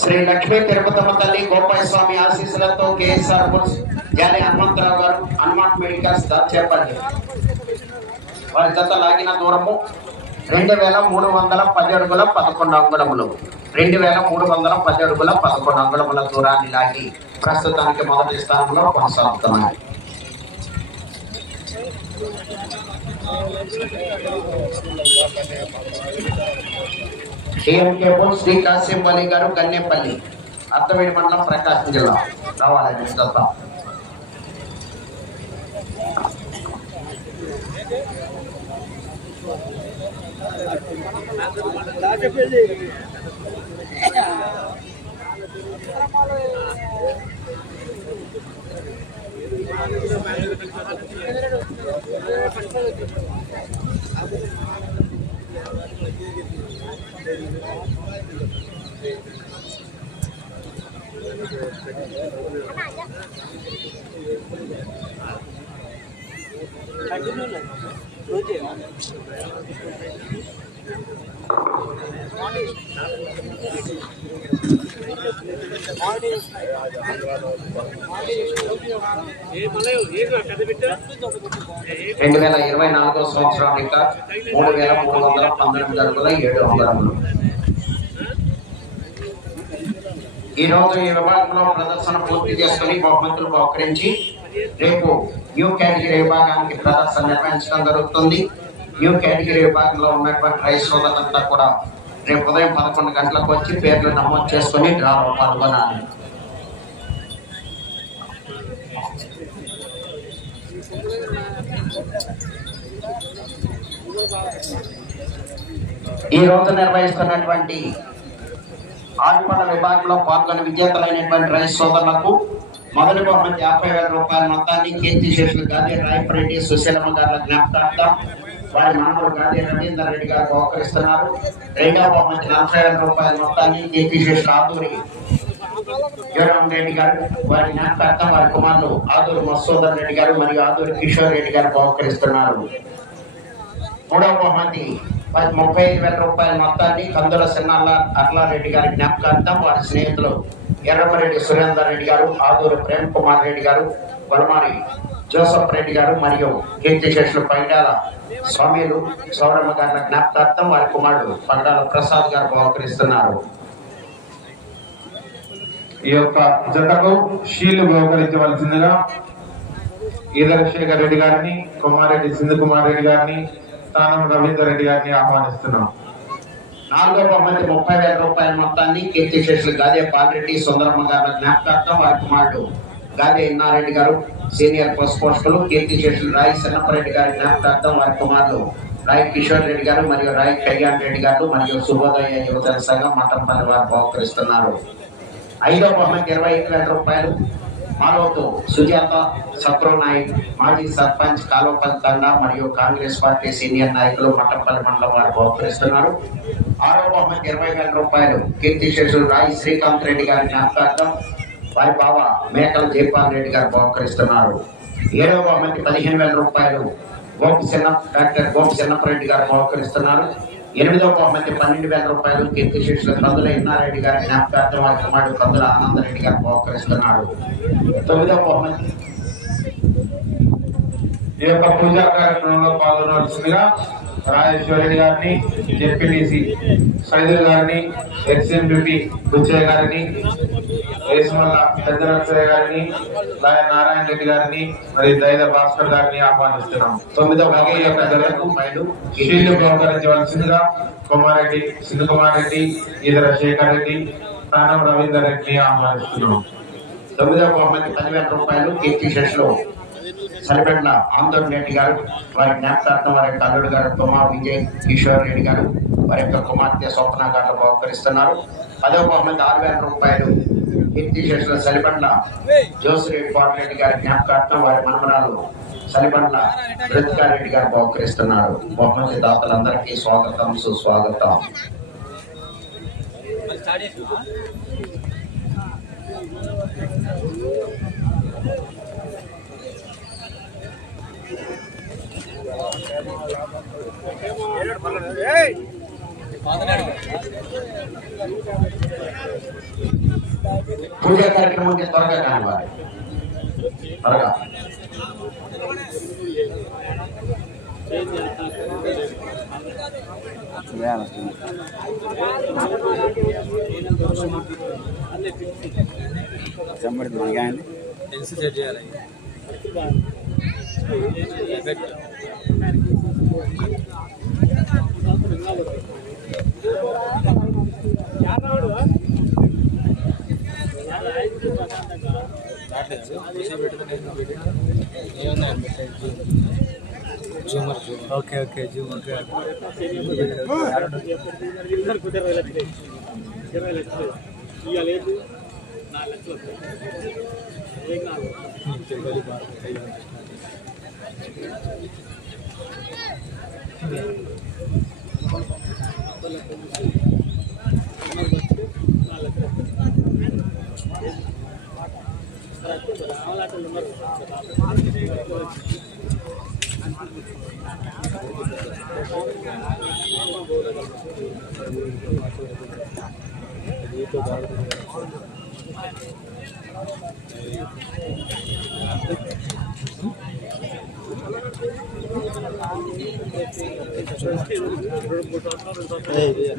శ్రీ లక్ష్మీ తిరుపతమ్మ తల్లి గోపాయ స్వామి ఆశీస్సులతో కేఎస్ఆర్ బుల్స్ జాలి హనుమంతరావు గారు హనుమాన్ మెడికల్స్ దాచేపల్లి వారి జత లాగిన దూరము 2310 అడుగుల 11 అంగుళములు. 2310 అడుగుల 11 అంగుళముల దూరాన్ని లాగి ప్రస్తుతానికి మొదటి స్థానంలో కొనసాగుతున్నాయి. టీఎంకే బుల్స్ శ్రీ కాసిం అలీ గారు గన్నేపల్లి అత్తవేడి మండలం ప్రకాశం జిల్లా రావాలని జత. రెండు 2024 సంవత్సరం ఇంకా 3319 అడుగుల 7 అంగుళములు. ఈ రోజు ఈ విభాగంలో ప్రదర్శన పూర్తి చేసుకుని బహుమతులు బహుకరించి రేపు న్యూ కేటగిరీ విభాగానికి ప్రదర్శన నిర్వహించడం జరుగుతుంది. న్యూ కేటగిరీ విభాగంలో ఉన్నటువంటి రైస్ సోదరులంతా కూడా రేపు ఉదయం 11 గంటలకు వచ్చి పేర్లు నమోదు చేసుకుని డ్రాలో పాల్గొనాలి. ఈ రోజు నిర్వహిస్తున్నటువంటి ఆడిపడ విభాగంలో పాల్గొని విజేతలైనటువంటి రైస్ సోదరులకు మొదటి బహుమతి 50,000 రూపాయల మొత్తాన్ని కీర్తి శేషులు గాది రాయపరెడ్డి సుశీలమ్మ గారి జ్ఞాపకార్థం వారి మనవడు గాది రవీందర్ రెడ్డి గారు బహుకరిస్తున్నారు. రెండవ బహుమతి 40,000 రూపాయల మొత్తాన్ని కీర్తి శేషులు ఆదూరి జగన్ రెడ్డి గారు వారి జ్ఞాపకార్థం వారి కుమారులు ఆదూరి మసూదర్ రెడ్డి గారు మరియు ఆదూరి కిషోర్ రెడ్డి గారు బహుకరిస్తున్నారు. మూడవ బహుమతి 35,000 రూపాయల మొత్తాన్ని కందుల సిన్నాల అర్లారెడ్డి గారి జ్ఞాపకార్థం వారి స్నేహితులు ఎర్రమరెడ్డి సురేందర్ రెడ్డి గారు ఆదూరు ప్రేమ్ కుమార్ రెడ్డి గారు వలమారి జోసఫ్ రెడ్డి గారు మరియు కీర్తిశేషులు పైడాల స్వామిలు సౌరమ్మ గారి జ్ఞాపకార్థం వారి కుమారుడు పగడాల ప్రసాద్ గారు బహుకరిస్తున్నారు. ఈ యొక్క జతకు షీల్డ్ బహుకరించవలసిందిగా ఈదరశేఖర్ రెడ్డి గారిని, కుమారెడ్డి సింధు కుమార్ రెడ్డి గారిని, స్థానం రవీందర్ రెడ్డి గారిని ఆహ్వానిస్తున్నాం. నాలుగో బహుమతి 30,000 రూపాయల మొత్తాన్ని కీర్తిశేషులు గాదే పాల్రెడ్డి సుందరమ్మ గారి జ్ఞాపకార్థం వారి కుమారుడు గాదే ఇన్నారెడ్డి గారు సీనియర్ పోస్ట్ పోస్టులు కీర్తిశేషులు రాయి చిన్నపరెడ్డి గారి జ్ఞాపకార్థం వారి కుమారులు రాయ్ కిషోర్ రెడ్డి గారు మరియు రాయ్ కళ్యాణ్ రెడ్డి గారు మరియు శుభోదయ యువజన సంఘం మఠంపల్లి వారు బహుకరిస్తున్నారు. ఐదో బహుమతి 25,000 రూపాయలు మాలోతు సుజాత సక్రోనాయక్ మాజీ సర్పంచ్ కాలోపల్లి తండా మరియు కాంగ్రెస్ పార్టీ సీనియర్ నాయకులు మఠంపల్లి మండలం వారు బహుకరిస్తున్నారు. ఆరో బహుమతి 20,000 రూపాయలు కీర్తిశేషులు రాయి శ్రీకాంత్ రెడ్డి గారి జ్ఞాపకార్థం వారి బావ మేకల జైపాల్ రెడ్డి గారు బహుకరిస్తున్నారు. ఏడవ బహుమతి 15,000 రూపాయలు డాక్టర్ గోపి చిన్నపరెడ్డి గారు బహుకరిస్తున్నారు. ఎనిమిదవ బహుమతి 12,000 రూపాయలు కీర్తిశేషులు కందుల ఇన్నారెడ్డి గారి జ్ఞాపకార్థం వారి కుమారుడు కందుల ఆనందరెడ్డి గారు బహుకరిస్తున్నాడు. తొమ్మిదవ బహుమతి ఈ యొక్క పూజా కార్యక్రమంలో పాల్గొనవలసిందిగా రాజేశ్వరరెడ్డి గారిని, జెడ్పీటీసీ సైదుల్ గారిని, ఎక్స్ఎంపీపీ బుచ్చయ్య గారిని, వేసుమల్ల పెద్దరక్షయ్య గారిని, లాయ నారాయణ రెడ్డి గారిని మరియు దైద భాస్కర్ గారిని ఆహ్వానిస్తున్నాం. 9వ యొక్క ధరకు షీల్డ్ బహుకరించవలసిందిగా కుమారెడ్డి సింధు కుమార్ రెడ్డి, ఈదర శేఖర్ రెడ్డి, స్థానం రవీందర్ రెడ్డిని ఆహ్వానిస్తున్నాం. 9వ బహుమతి 10,000 రూపాయలు కీర్తిశేషులు సరిపెట్ల ఆందోళన రెడ్డి గారు వారి జ్ఞాపకార్థం వారి యొక్క అల్లుడు గారు తుమ్మా విజయ్ కిషోర్ రెడ్డి గారు వారి యొక్క కుమార్తె స్వప్న గారు బహుకరిస్తున్నారు. 10వ బహుమతి 6,000 రూపాయలు కీర్తి శేషుల సరిపట్ల జోసిరెడ్డి కోటరెడ్డి గారి జ్ఞాపకార్థం వారి మనమరాలు సరిపట్ల రెడ్డి గారు బహుకరిస్తున్నారు. బహుమతి దాతలందరికీ స్వాగతం, సుస్వాగతం. పూజా కార్యక్రమానికి త్వరగా కానివ్వాలి. త్వరగా తెలిసి సెట్ చేయాలి. ఓకే ఓకే జూమ్ ఓకే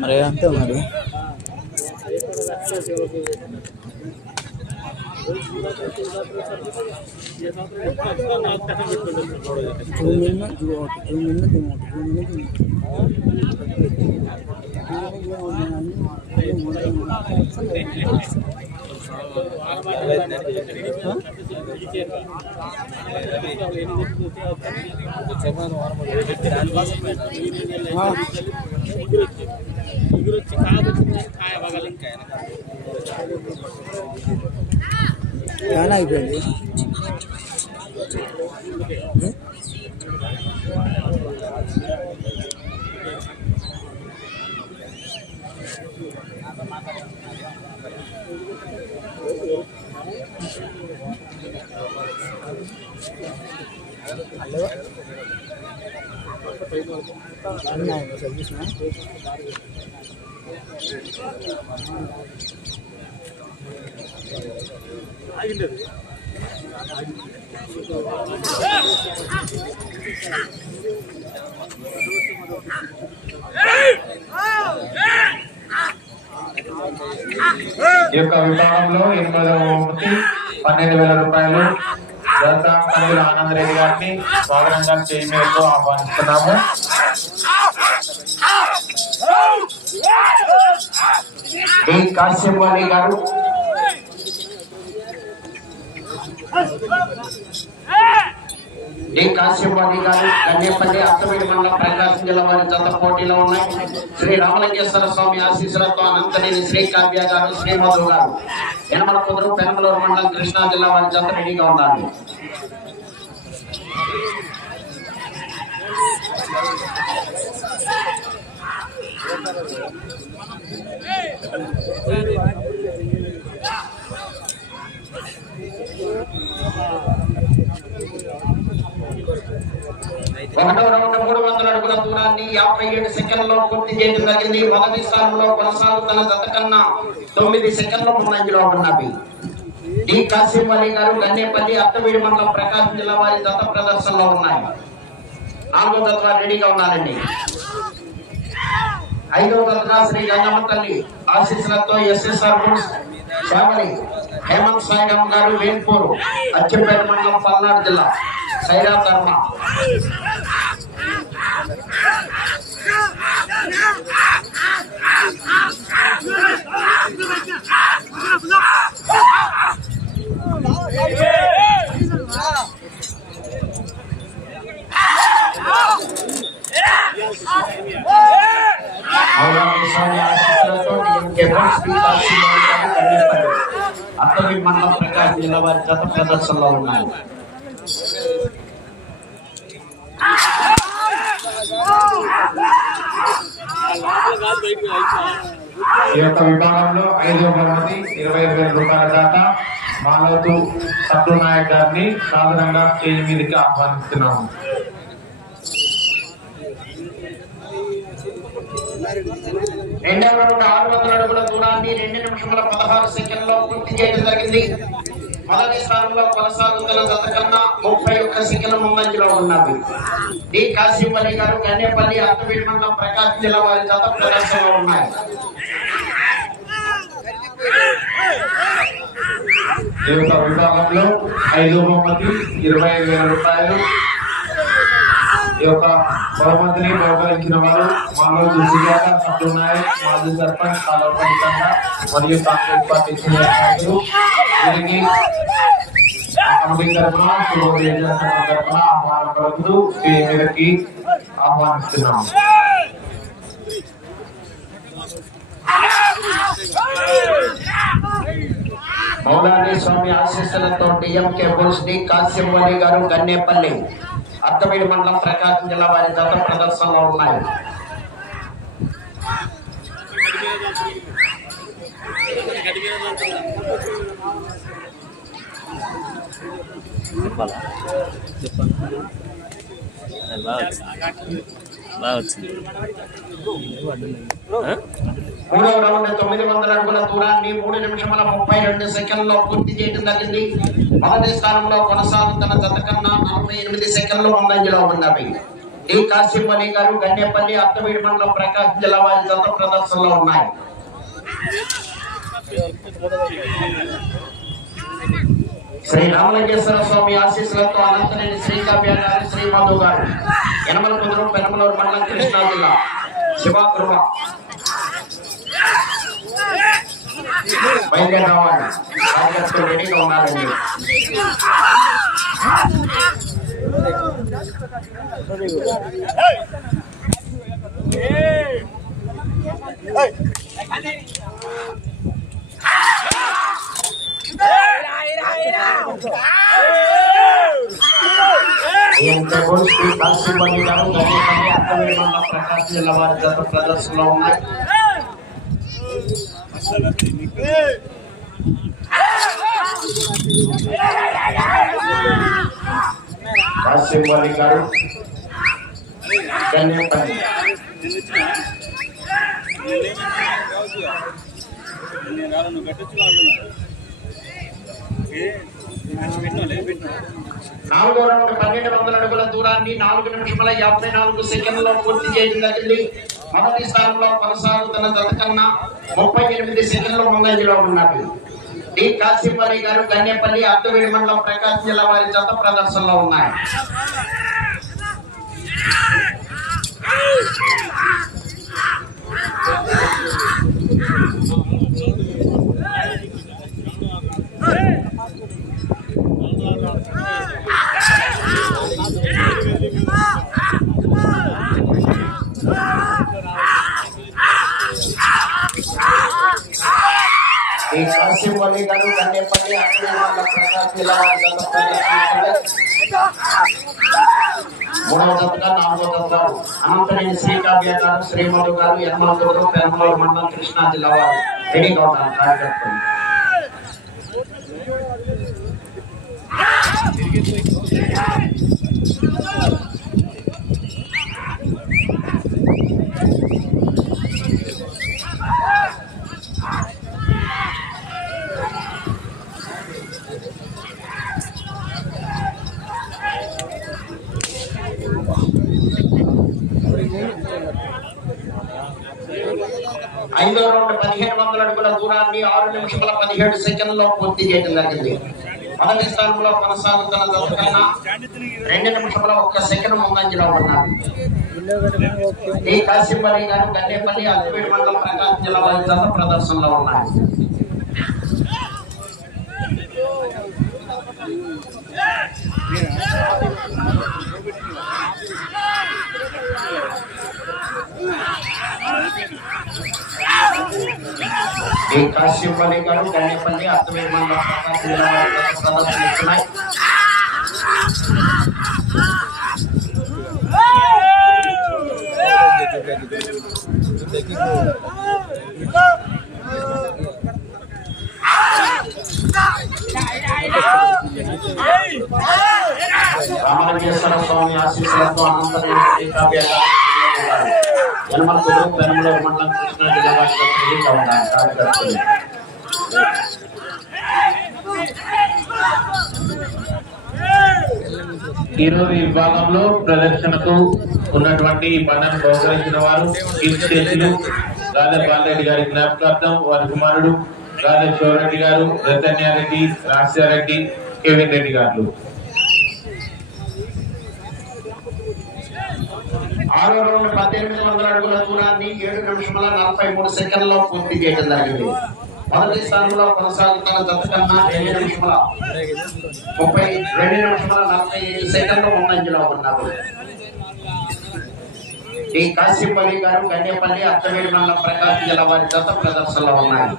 మరి అంతే మరి అయిపోయింది. ఈ యొక్క విభాగంలో 8వ బహుమతి 12,000 రూపాయలు దత్తా కందుల ఆనందరెడ్డి గారిని స్వాగతంగా చేయమేరకు ఆహ్వానిస్తున్నాము. కాశ్యపాలి గారు కాశ్యపాలి గారు కన్యపల్లి అత్తమేడి మండలం ప్రకాశం జిల్లా వారి జత పోటీలో ఉన్నాయి. శ్రీ రామలింగేశ్వర స్వామి ఆశీస్సులతో అనంతనేని శ్రీ కావ్య గారు, శ్రీ మధు గారు యనమల కుదురు పెనమలూరు మండలం కృష్ణా జిల్లా వారి జత రెడీగా ఉండాలి. ఒకటో రౌండ్ 300 అడుగుల దూరాన్ని 57 సెకండ్లలో పూర్తి చేయడం జరిగింది. మొదటి స్థానంలో కొనసాగుతున్న జత కన్నా 9 సెకండ్ల ముందంజలో ఉన్నవి. డి కాసిం అలీ గారు గన్నేపల్లి అత్తవీడి మండలం ప్రకాశం జిల్లా వారి జత ప్రదర్శనలో ఉన్నాయి. 4వ జత వారు రెడీగా ఉన్నారండి. 5వ జత శ్రీ గంగమ్మ తల్లి ఆశీస్సులతో ఎస్ఎస్ఆర్ బుల్స్ శ్యామలి హేమంత్ సాయిరామ్ గారు వేల్పూరు అచ్చంపేట మండలం పల్నాడు జిల్లా సైరా ధర్మ శ్రీ కాశీమౌళి గారు కన్నేపల్లి అత్తవీడు మండలం ప్రకాశం జిల్లా వారి జత ప్రదర్శనలో ఉన్నాయి. ఈ యొక్క విభాగంలో 5వ బహుమతి 25,000 రూపాయల దాకా మాలోతు సత్యనాయక్ గారిని సాధారణంగా స్టేజ్ మీదకి ఆహ్వానిస్తున్నాము. రెండవ రౌండ్ 600 అడుగుల దూరాన్ని 2 నిమిషముల 16 సెకండ్లో పూర్తి చేయడం జరిగింది. మొదటి స్థానంలో కొనసాగుతున్న జత కన్నా 31 సెకండ్ల ముందంజలో ఉన్నది. డి కాసిం అలీ గారు గన్నేపల్లి అత్తవీడు మండలం ప్రకాశం జిల్లా వారి జత ప్రదర్శనలో ఉన్నాయి. ఈ యొక్క విభాగంలో 5వ బహుమతి 25,000 రూపాయలు. ఈ యొక్క బహుమతిని బహుకరించిన వారు మాలోతు సుజాత సత్యనాయక్, మాజీ సర్పంచ్ కాలవపల్లి తండ మరియు కాంగ్రెస్ పార్టీ సీనియర్ నాయకులు. వీరికి కమిటీ తరఫున తరఫున ఆహ్వానం పలుకుతూ స్టేజ్ మీదకి ఆహ్వానిస్తున్నాము. మౌలాలి స్వామి ఆశీస్సులతో DMK bulls D Kasim Ali గారు గన్నేపల్లి అత్తవీడు మండలం ప్రకాశం జిల్లా వారి జత ప్రదర్శనలో ఉన్నాయి. మూడవ రౌండ్ 900 అడుగుల దూరాన్ని 3 నిమిషముల 32 సెకండ్లో పూర్తి చేయడం జరిగింది. మొదటి స్థానంలో కొనసాగుతున్న జత కన్నా 48 సెకండ్లు ముందంజలో ఉన్నవి. డి కాసిం అలీ గారు గన్నేపల్లి అత్తవీడు మండలం ప్రకాశం జిల్లా వారి జత ప్రదర్శనలో ఉన్నాయి. శ్రీ రామలింగేశ్వర స్వామి ఆశీస్సులతో అనంతనేని శ్రీకావ్య గారు, శ్రీ మధు గారు యనమల కుదురు పెనమలూరు మండలం కృష్ణా జిల్లా శివాకృమ బయలుదేరి రావాలి. కార్యకర్తలు రెడీగా ఉన్నారండి. కాసిం అలీ గారు గన్నేపల్లి అత్తవీడు మండలం ప్రకాశం జిల్లా వారి జత ప్రదర్శనలో ఉన్నాయి. కాసిం అలీ గారు గన్నేపల్లి 4వ రౌండ్ 1200 అడుగుల దూరాన్ని 4 నిమిషముల 54 సెకండ్లో పూర్తి చేయడం జరిగింది. మొదటి స్థానంలో కొనసాగుతున్న జత కన్నా 38 సెకండ్ల ముందంజలో ఉన్నది. డి కాసిం అలీ గారు గన్నేపల్లి అత్తవీడు మండలం ప్రకాశం జిల్లా వారి జత ప్రదర్శనలో ఉన్నాయి. డి కాసిం అలీ గారు గన్నేపల్లి అత్తవీడు మండలం ప్రకాశం జిల్లా వారి జత ప్రదర్శనలో మూడవ జతగా 4వ జతగా అనంతనేని శ్రీకావ్య గారు, శ్రీ మధు గారు యనమల కుదురు పెనమలూరు మండలం కృష్ణా జిల్లా వారు రెడీగా ఉన్నారు. కార్యకర్తలు ఐదో రౌండ్ 1500 అడుగుల దూరాన్ని 6 నిమిషముల 17 సెకండ్లో పూర్తి చేయడం జరిగింది. మొదటి స్థానంలో కొనసాగుతున్న జత కన్నా 2 నిమిషముల 1 సెకండ్ ముందంజలో ఉన్నారు. డి కాసిం అలీ గారు గన్నేపల్లి అత్తవీడు మండలం ప్రకాశం జిల్లా వారి జత ప్రదర్శనలో ఉన్నాయి. ఈ కాశ్యపల్లి గారు గణేపల్లి అత్తవేరు మండలం ప్రకాశం జిల్లా వారి ప్రదర్శనిస్తున్నాయి. రామలింగేశ్వర స్వామి ఆశీస్సులతో అనంతరం యనమల కుదురు పెనమలూరు మండలం కృష్ణా జిల్లా వారిగా ఉన్నారు కార్యకర్తలు. ఈరోజు ఈ విభాగంలో ప్రదర్శనకు ఉన్నటువంటి పన్నెండు బహుకరించిన వారు కీర్తిశేషులు గాదె బాలరెడ్డి గారి జ్ఞాపకార్థం వారి కుమారుడు గాదె శివరెడ్డి గారు, రతన్యారెడ్డి, రాజశేఖరెడ్డి, కేవీన్ రెడ్డి గారు. 6వ రౌండ్ 1800 అడుగుల దూరాన్ని 7 నిమిషముల 43 సెకండ్లలో పూర్తి చేయడం జరిగింది. మొదటి స్థానంలో కొనసాగుతున్న జత కన్నా 2 నిమిషముల 45 సెకండ్లు ముందంజలో ఉన్నారు. ఈ కాశీపల్లి గారు గణేపల్లి అత్తవేరు మండలం ప్రకాశం జిల్లా వారి జత ప్రదర్శనలో ఉన్నాయి.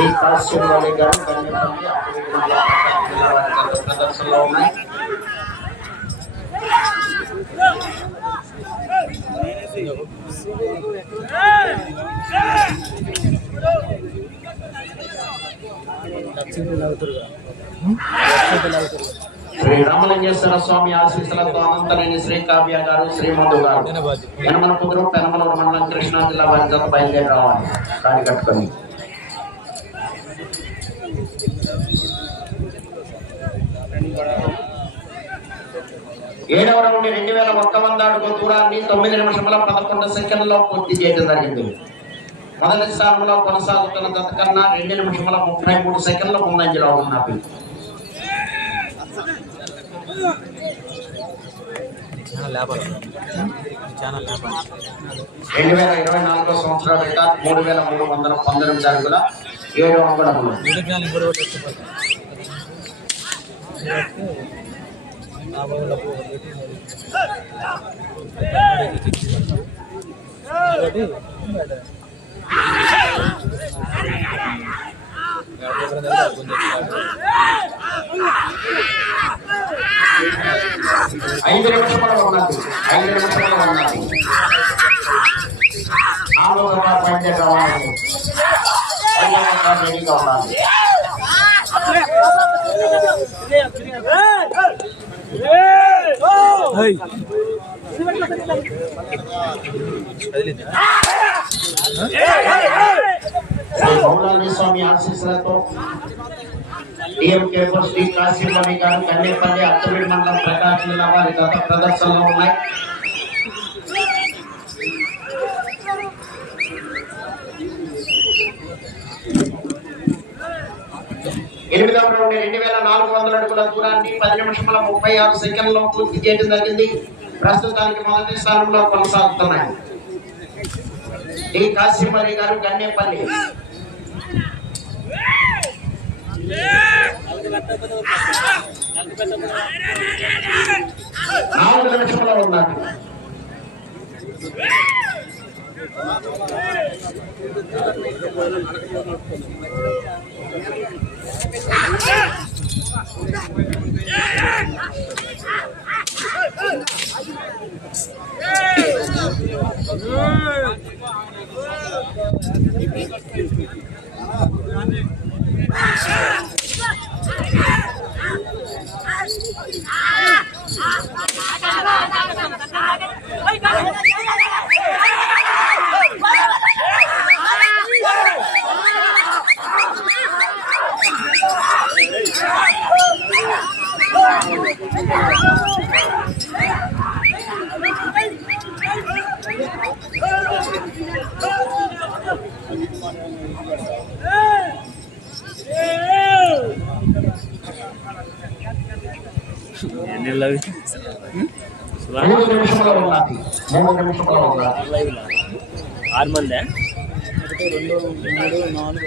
ఈ కాశీపల్లి గారు గణేపల్లి అత్తవేరు మండలం ప్రకాశం జిల్లా వారి జత ప్రదర్శనలో ఉన్నాయి. శ్రీ రామలింగేశ్వర స్వామి ఆశీస్సులతో అనంతనేని శ్రీ కావ్య గారు, శ్రీ మధు గారు యనమల కుదురు పెనమలూరు మండలం కృష్ణా జిల్లా వారి జత బయలుదేరి రావాలి కార్యకర్తని. ఏడవ రౌండ్ 2100 అడుగుల దూరాన్ని 9 నిమిషముల 11 సెకండ్లలో పూర్తి చేయడం జరిగింది. మొదటి స్థానంలో కొనసాగుతున్న జత కన్నా 2 నిమిషముల 33 సెకండ్ల ముందంజలో ఉన్నది. 2024 సంవత్సరం రికార్డ్ 3319 అడుగుల 7 అంగుళములు. ఐదు నిమిషముల ఉన్నది. 4 పాయింట్ రావాలి. రెడీగా ఉండాలి. స్వామి ఆశీస్సులతో డిఎంకే శ్రీ కాశీపల్లి గారు గణేపల్లి అత్తవేరు మండలం ప్రకాశం జిల్లా వారి గత ప్రదర్శనలో ఉన్నాయి. ఎనిమిదవ రౌండ్ 2400 అడుగుల దూరాన్ని 10 నిమిషముల 36 సెకండ్లలో పూర్తి చేయడం జరిగింది. ప్రస్తుతానికి మొదటి స్థానంలో కొనసాగుతున్నాయి. ఈ కాశీపల్లి గారు గణేపల్లి 4 నిమిషంలో ఉన్నారు. 3 నిమిషంలో ఉన్నది. 3 నిమిషంలో ఉన్నది. 6 మంది 1 2 3 4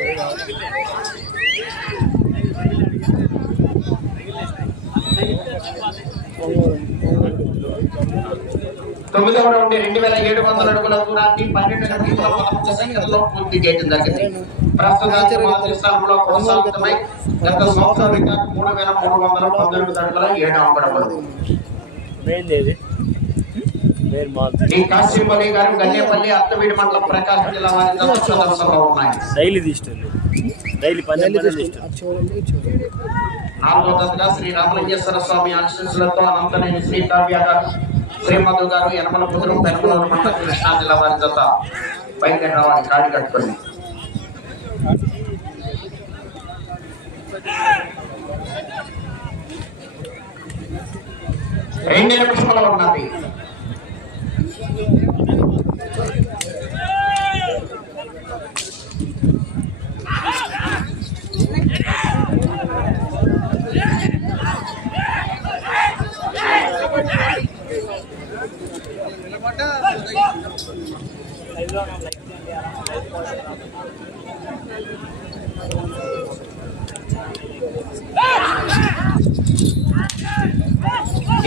తొమ్మిదవ రౌండ్ 2700 అడుగుల దూరాన్ని 12 నిమిషాల 11 సెకండ్లలో పూర్తి చేయడం జరిగింది. ప్రస్తుతానికి మొదటి స్థానంలో కొనసాగుతున్నాయి. గత సంవత్సరం రికార్డు 3319 అడుగుల 7వ అడుగులు. ఈ కాసిం అలీ గారు గన్నేపల్లి అత్తవీడి మండలం ప్రకాశం జిల్లా వారి ప్రదర్శనలో ఉన్నాయి. నాలుగో దశగా శ్రీ రామలింగేశ్వర స్వామి ఆశీస్సులతో అనంతనేని శ్రీ కావ్య గారు, శ్రీమధు గారు, యనమల పుత్రం పెనుమలూరు మండలం కృష్ణా జిల్లా వారి జత బయలుదేరి రావాలి. కాడి కట్టుకోండి. రెండు నిమిషాలు ఉన్నది.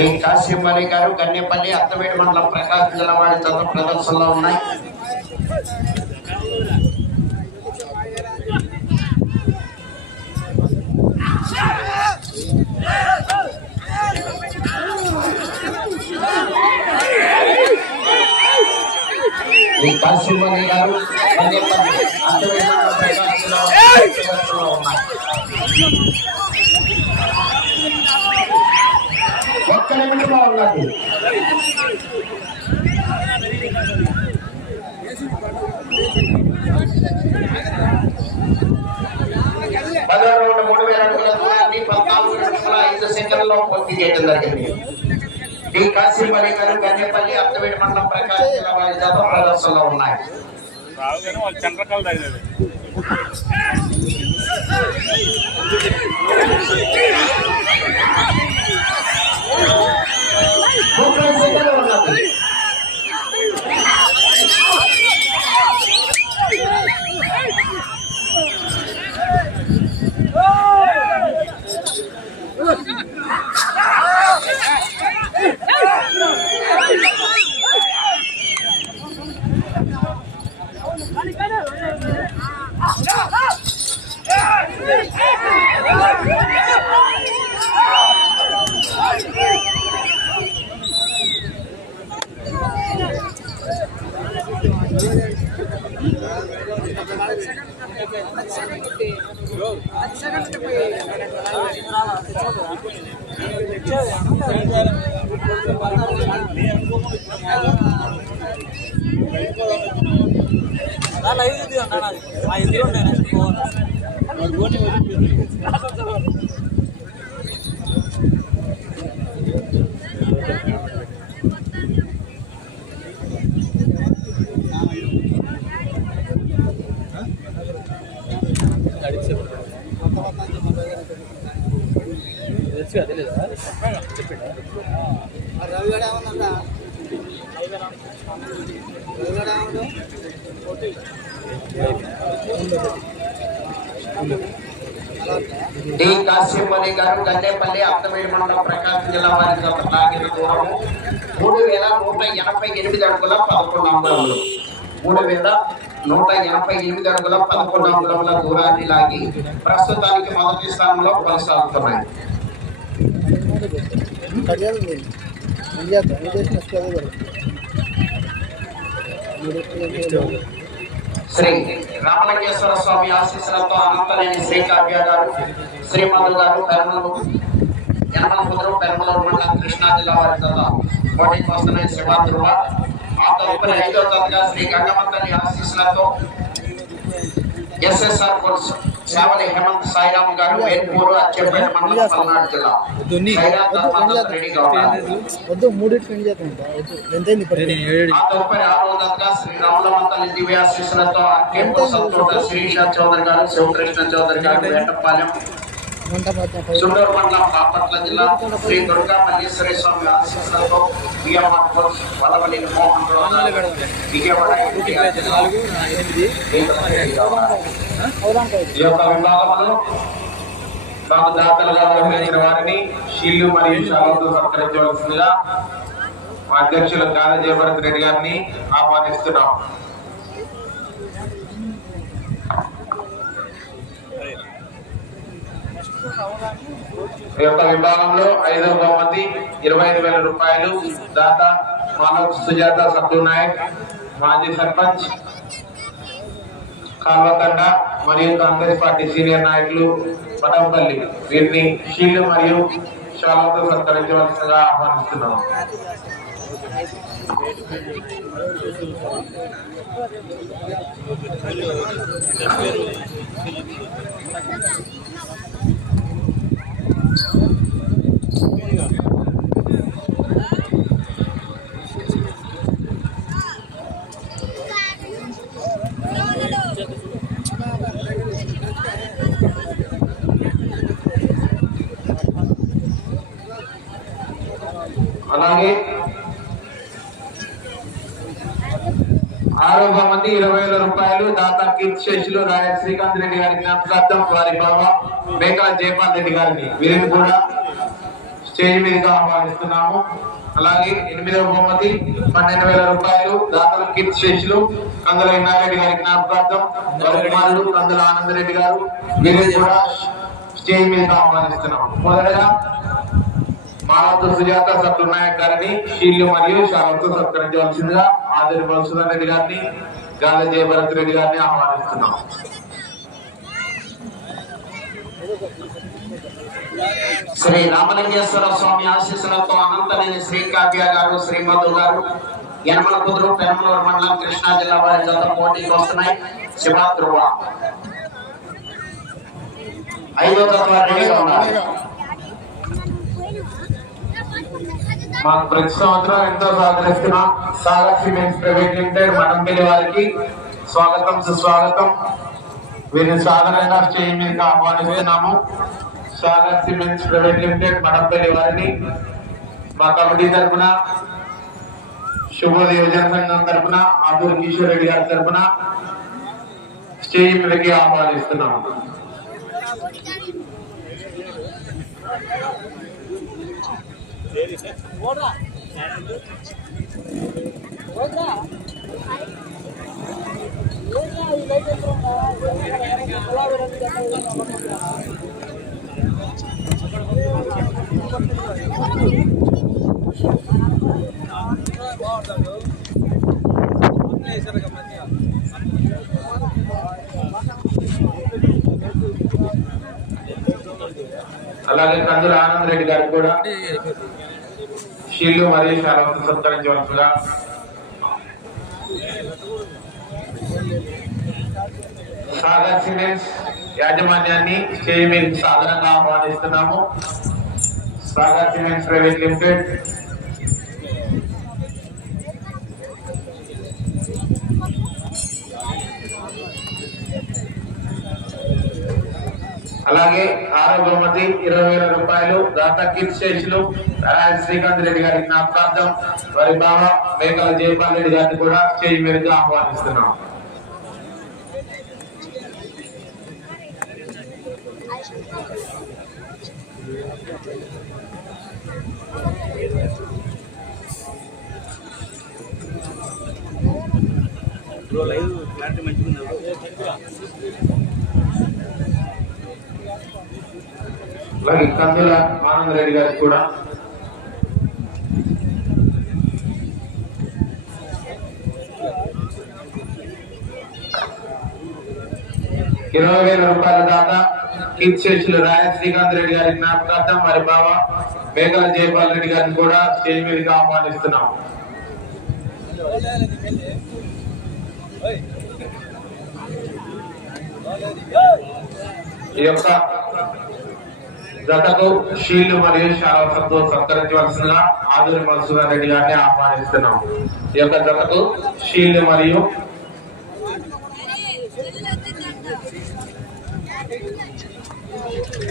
ఈ కాసిం అలీ గారు గన్నేపల్లి అత్తవేడి మండలం ప్రకాశం జిల్లా వారి జత ప్రదర్శనలో ఉన్నాయి. ఈ కాసిం అలీ గారు గన్నేపల్లి అత్తవేడి మండలం ప్రకాశం జిల్లా వారి ప్రదర్శనలో ఉన్నాయి. ఒక్క నిమిషంలో ఉన్నది. పదో రౌండ్ 3000 అడుగుల దూరాన్ని 14 నిమిషాల 5 సెకండ్లలో పూర్తి చేయడం జరిగింది. డి కాసిం అలీ గారు గన్నేపల్లి అత్తవేడి మండలం ప్రకాశం జిల్లా వారి జత ప్రదర్శనలో ఉన్నాయి. డి కాసిం అలీ గారు గన్నేపల్లి అత్తవేడి మండలం ప్రకాశం జిల్లా వారి జత లాగిన దూరము 3188 అడుగుల 11 అంగుళములు. 3188 అడుగుల 11 అంగుళముల దూరాన్ని లాగి ప్రస్తుతానికి మొదటి స్థానంలో కొనసాగుతున్నాయి. శ్రీ రామలింగేశ్వర స్వామి ఆశీస్సులతో అనంతనేని శ్రీ కావ్య గారు, శ్రీమధు గారు, యనమల పుత్రం పెనుమలూరు మండలం కృష్ణా జిల్లా వారి జత పోటీకి వస్తున్నాయి. శివాధ్రువ ఆ తదుపరి 5వ జతగా శ్రీ గంగమ్మ ఆశీస్సులతో ఎస్ఎస్ఆర్ కోర్స్ సేవలి హేమంత్ సాయిరామ్ గారు వేల్పూరు అచ్చంపేట మండలం పల్నాడు జిల్లా రెడీగా ఉన్నారు. ఆ తదుపరి 6వ జతగా శ్రీ రాములమంతలి దివ్య ఆశీస్సులతో కేంపు సత్తోట శ్రీషా చౌదరి గారు, శివకృష్ణ చౌదరి గారు, వేటపాలెం చుండూరు మండలం బాపట్ల జిల్లా శ్రీ దుర్గా మల్లేశ్వర స్వామి ఆశీస్సులతో విజయవాడ కోచ్ వల్లవల్లి మోహన్ రావు విజయవాడ ఈ యొక్క విభాగంలో మాకు దాతలుగా వ్యవహరించిన వారిని షీల్డ్ మరియు షాలతో సత్కరించవలసిందిగా మా అధ్యక్షులు గాలి జయభరత్ రెడ్డి గారిని ఆహ్వానిస్తున్నాం. ఈ యొక్క విభాగంలో 5వ బహుమతి 25,000 రూపాయలు దాత మానవ్ సుజాత సత్తు నాయక్ మాజీ సర్పంచ్ కాల్వతండ మరియు కాంగ్రెస్ పార్టీ సీనియర్ నాయకులు పటంపల్లి వీరిని షీల్డ్ మరియు షాలతో సత్కరించవలసిందిగా ఆహ్వానిస్తున్నాం. అలాగే 6వ బహుమతి 20,000 రూపాయలు దాత కీర్తిశేషులు రాయ శ్రీకాంత్ రెడ్డి గారి జ్ఞాపకార్థం వారి బావ మేకల జయపాల్ రెడ్డి గారిని వీరిని కూడా స్టేజ్ మీదుగా ఆహ్వానిస్తున్నాము. అలాగే 8వ బహుమతి 12,000 రూపాయలు దాతల కీర్తిశేషులు కందుల ఇన్నారెడ్డి గారి జ్ఞాపకార్థం వారి కుమారుడు కందుల ఆనందరెడ్డి గారు వీరిని కూడా స్టేజ్ మీదుగా ఆహ్వానిస్తున్నాము. మొదటగా మానవ సుజాత సత్తు నాయక్ గారిని షీల్డ్ మరియు షాలతో సత్కరించవలసిందిగా ఆదిరి మధుసూదన్ రెడ్డి గారిని గాలి జయభరత్ రెడ్డి గారిని ఆహ్వానిస్తున్నాం. శ్రీ రామలింగేశ్వర స్వామి ఆశీస్సులతో అనంతనేని శ్రీ కావ్య గారు శ్రీ మధు గారు యనమల కుదురు పెనమలూరు మండలం కృష్ణా జిల్లా వారి జత పోటీకి వస్తున్నాయి. శివాధ్రువ 5వ తరగతిగా ఉన్నారు. మాకు ప్రతి సంవత్సరం ఎంతో సహకరిస్తున్నాం Sagar cements private limited Madampalli వారికి స్వాగతం సుస్వాగతం. వీరిని సాధారణంగా స్టేజ్ మీదకి ఆహ్వానిస్తున్నాము. Sagar cements private limited Madampalli వారిని మా కమిటీ తరఫున శుభోదయ యువజన సంఘం తరఫున ఆదూరి కిషోర్ రెడ్డి గారి తరఫున స్టేజ్ మీదకి ఆహ్వానిస్తున్నాము. అలాగే కందుల ఆనంద్ రెడ్డి గారికి కూడా షీల్డ్ మరియు షాలతో సత్కరించవలసిందిగా సాగర్ సిమెంట్స్ యాజమాన్యాన్ని స్టేజ్ మీద సాధారణంగా ఆహ్వానిస్తున్నాము. సాగర్ సిమెంట్స్ ప్రైవేట్ లిమిటెడ్ అలాగే 6వ బహుమతి 20,000 రూపాయలు దాత కీర్తిశేషులు శ్రీకాంత్ రెడ్డి గారి జ్ఞాపకార్థం వారి బావ మేకల జయపాల్ రెడ్డి గారిని కూడా స్టేజ్ మీదకి ఆహ్వానిస్తున్నాం. అలాగే కందుల ఆనంద్ రెడ్డి గారికి కూడా ₹20,000 దాత కీర్తిశేషులు రాయ శ్రీకాంత్ రెడ్డి గారి జ్ఞాపకార్థం వారి బావ మేకల జయపాల్ రెడ్డి గారిని కూడా స్టేజ్ మీదకి ఆహ్వానిస్తున్నాం. ఈ యొక్క జతకు షీల్డ్ మరియు శాలతో సత్కరించవలసిందిగా ఆదూరి మధుసూదన్ రెడ్డి గారిని ఆహ్వానిస్తున్నాం. ఈ యొక్క జతకు షీల్డ్ మరియు ఈ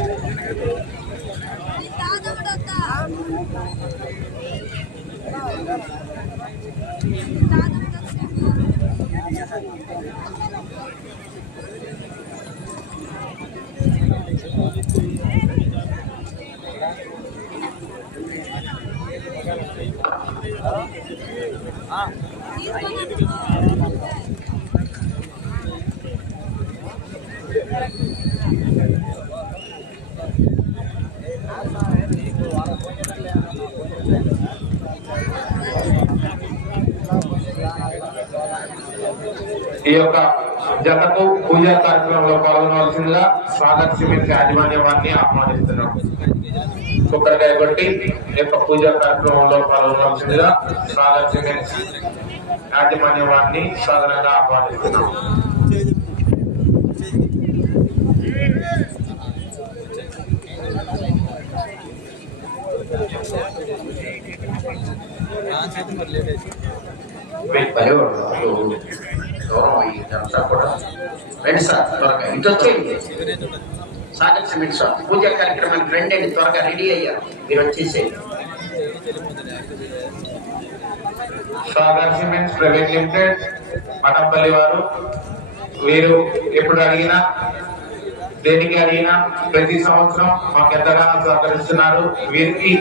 యొక్క జతకు పూజా కార్యక్రమంలో పాల్గొనవలసిందిగా సాగర్ సిమెంట్ యాజమాన్యాన్ని ఆహ్వానిస్తున్నాం. కొబ్బరికాయ కొట్టి ఈ యొక్క పూజా కార్యక్రమంలో పాల్గొనవలసిందిగా సాగర్ సిమెంట్ యాజమాన్యాన్ని సాధారణంగా ఆహ్వానిస్తున్నాం. రండి సార్, త్వరగా ఇటు వచ్చేయండి. సాగర్ సిమెంట్ సార్ పూజా కార్యక్రమానికి రండి అండి, త్వరగా రెడీ అయ్యారు, మీరు వచ్చేసేయండి. Sagar cements private limited Mathampalli వారు, వీరు ఎప్పుడు అడిగినా దేనికి అడిగినా ప్రతి సంవత్సరం మాకు ఎంతగానో సహకరిస్తున్నారు. వీరికి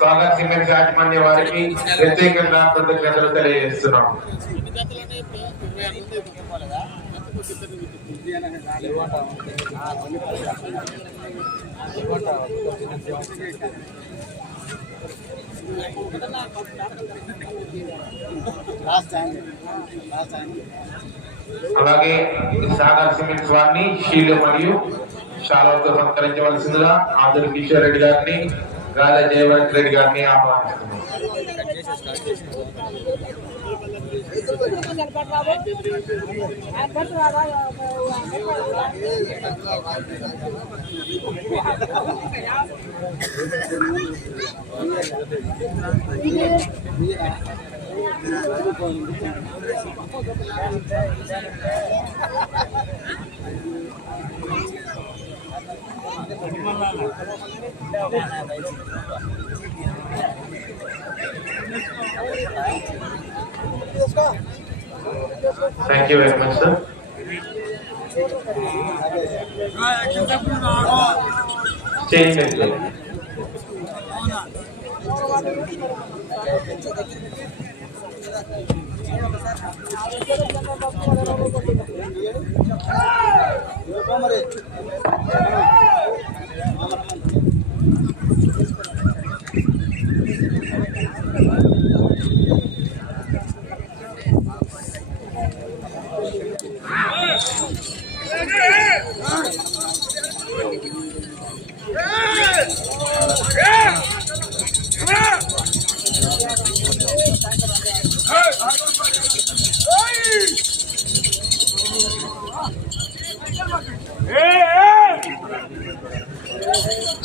సాగర్ సిమెంట్స్ యాజమాన్య వారికి ప్రత్యేకంగా కృతజ్ఞతలు తెలియజేస్తున్నాం. అలాగే సాగర్ సిమెంట్స్ వారిని షీలు మరియు శాలతో సత్కరించవలసిందిగా ఆదురు కిషోర్ రెడ్డి గారిని, గాలి జయవర్ధన్ రెడ్డి గారిని ఆహ్వానిస్తున్నాం. Thank you very much, sir. Change it.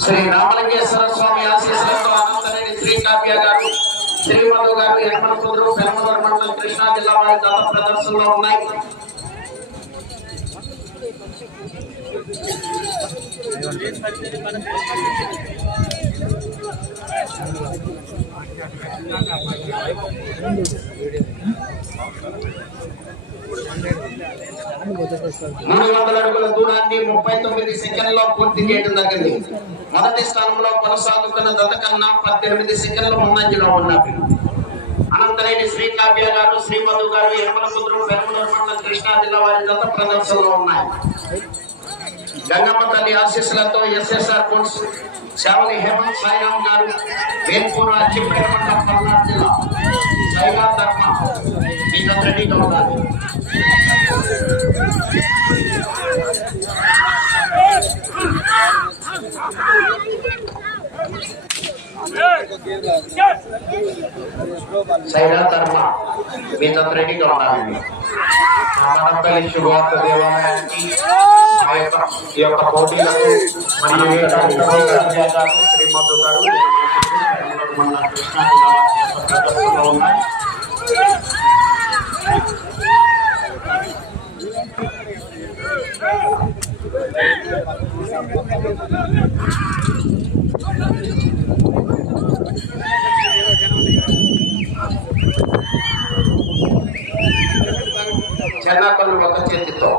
Shri Ramalingeswara స్వామి ఆశీస్సులతో అనంతరేని శ్రీ కావ్య గారు, శ్రీమధు గారు యనమల కుదురు పెనమలూరు మండలం కృష్ణా జిల్లా వారి గత ప్రదర్శనలో ఉన్నాయి. మూడు 300 అడుగుల దూరాన్ని 39 సెకండ్లో పూర్తి చేయడం జరిగింది. మొదటి స్థానంలో కొనసాగుతున్న జత కన్నా 18 సెకండ్ల ముందంజలో ఉన్నారు. అనంతరేని శ్రీ కావ్య గారు, శ్రీమధు గారు యనమల కుదురు పెనమలూరు మండలం కృష్ణా జిల్లా వారి గత ప్రదర్శనలో ఉన్నాయి. గంగమ్మ తల్లి ఆశీస్సులతో ఎస్ఎస్ఆర్ ఫుడ్స్ శావలి హేమంత్ సాయిరామ్ గారు, వేల్పూర్ అచ్చిపేట మండలం పల్నాడు జిల్లా సైగా ధర్మ మీకు రెడీగా ఉన్నారు. సైగా ధర్మ మీతో రెడీగా ఉండాలి. మఠంపల్లి శుభవార్త దేవాలయానికి ఈ యొక్క పోటీలకు మరియు శ్రీమధు గారు మన కృష్ణా జిల్లా ఉన్నాయి. చెన్నాకొల్లు ఒక చేతితో.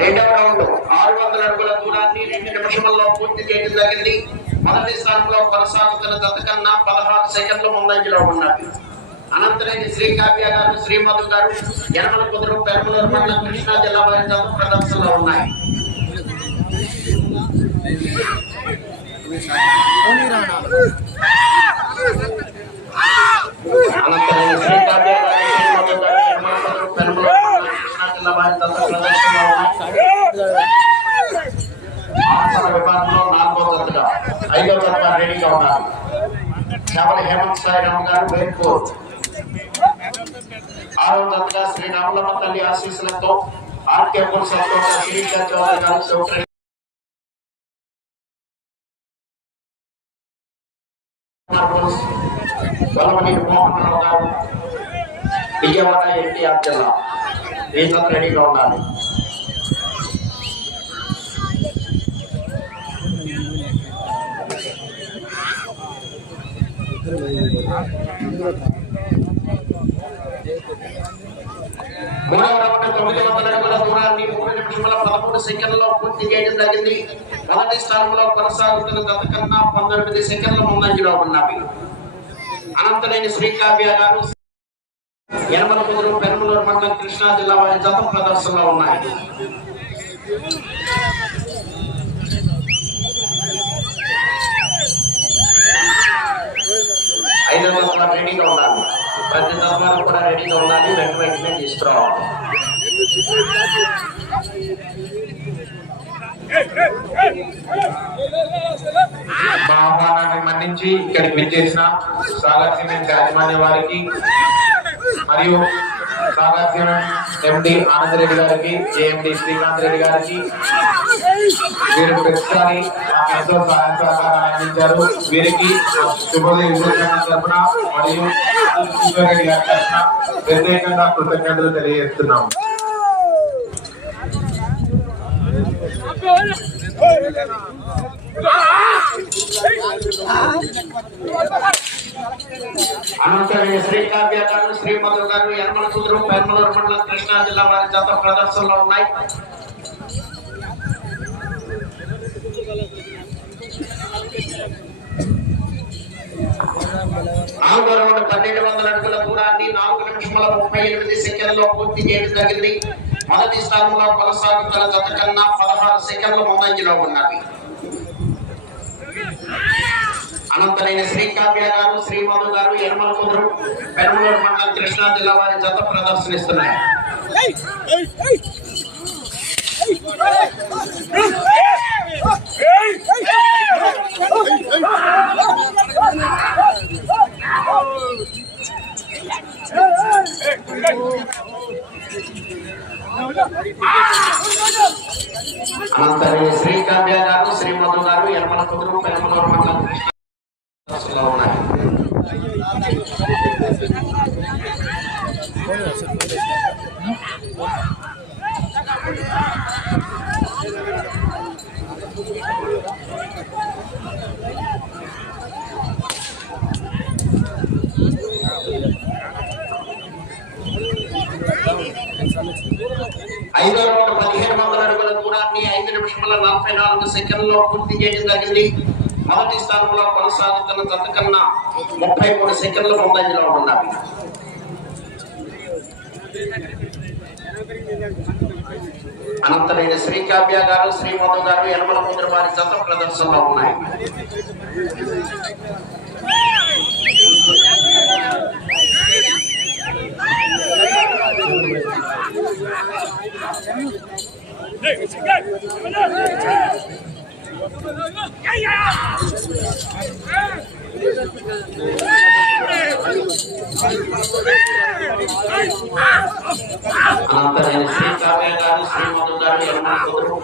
రెండవ రౌండ్ 600 అడుగుల దూరాన్ని 2 నిమిషముల్లో పూర్తి చేయడం జరిగింది. మొదటి స్థానంలో కొనసాగుతున్న జత కన్నా 16 సెకండ్లు ముందంజలో ఉన్నది. అనంతరం శ్రీ కావ్య గారు, శ్రీ మధు గారు, యనమల కుదురు, పెరమలూరు మండలం, కృష్ణా జిల్లా వారి జత ప్రదర్శనలో ఉన్నాయి. అనంతరం శ్రీ కావ్య గారు, శ్రీ మధు గారు, యనమల కుదురు, పెరమలూరు మండలం, కృష్ణా జిల్లా వారి జత ప్రదర్శనలో ఉన్నాయి. ఆసన విభాగంలో 4వ జతగా 5వ జత రెడీగా ఉన్నారు. కేవలం హేమంత్ సాయిరామ్ గారు, బేర్పూర్. 6వ జతగా శ్రీ రామలమ్మ తల్లి ఆశీస్సులతో ఆర్కేపూర్ సంతోష శిరీష చౌదరి గారు, సౌకర్య మోహన్ రావు గారు, విజయవాడ ఎన్టీఆర్ జిల్లా ఈ జత రెడీగా ఉండాలి. మూడవ రౌండ్ 900 అడుగుల దూరాన్ని 3 నిమిషముల 13 సెకండ్లలో పూర్తి చేయడం జరిగింది. మొదటి స్థానంలో కొనసాగుతున్న జత కన్నా 19 సెకండ్ల ముందంజలో ఉన్నవి. అనంతనేని శ్రీ కావ్య గారు, యనమల కుదురు, పెరమలూరు మండలం, కృష్ణా జిల్లా వారి జత ప్రదర్శనలో ఉన్నాయి. 5వ జత రెడీగా ఉండాలి. ప్రతి జతవారు కూడా రెడీగా ఉండాలి. వెంటనే తీసుకురావాలి. మా ఆహ్వానాన్ని మన్నించి ఇక్కడికి విచ్చేసిన సాగర్ సిమెంట్ యాజమాన్య వారికి మరియు సాగర్ సిమెంట్ ఎండి ఆనందరెడ్డి గారికి, జేఎండి శ్రీకాంత్ రెడ్డి గారికి, వీరు ప్రతిసారి ఎంతో సహాయ సహకారాలు అందించారు. వీరికి శుభోదయ తరఫున మరియు రెడ్డి గారి తరఫున ప్రత్యేకంగా కృతజ్ఞతలు తెలియజేస్తున్నాము. అనంతరం శ్రీ కావ్య గారు, శ్రీ మధు గారు, యనమల కుదురు, పెరమలూరు మండలం, కృష్ణా జిల్లా వారి జత ప్రదర్శనలో ఉన్నాయి. నాలుగో రౌండ్ 1200 అడుగుల దూరాన్ని 4 నిమిషముల 38 సెకండ్లలో పూర్తి చేయడం జరిగింది. మొదటి స్థానంలో కొనసాగుతున్న జత కన్నా 16 సెకండ్ల ముందంజలో ఉన్నది. అనంతరైన శ్రీ కావ్య గారు, శ్రీ మధు గారు, యనమల కుదురు, పెరమలూరు మండలం, కృష్ణా జిల్లా వారి జత ప్రదర్శనిస్తున్నాయి. అనంతరం శ్రీ కావ్య గారు, శ్రీ మధు గారు, యనమల కుదురు, పెరమలూరు మండలం, కృష్ణా ఉన్నాయి. ఐదో రౌండ్ 1500 అడుగుల దూరాన్ని 5 నిమిషముల 44 సెకండ్లలో పూర్తి చేయడం జరిగింది. మొదటి స్థానంలో కొనసాగుతున్న జత కన్నా 33 సెకండ్ల ముందంజలో ఉన్నవి. అనంతరైన శ్రీ కావ్య గారు, శ్రీ మధు గారు, యనమల కుదురు వారి జత ప్రదర్శనలో ఉన్నాయి. అనంతరైన శ్రీ కావ్య గారు, శ్రీ మధు గారు, యనమల కుదురు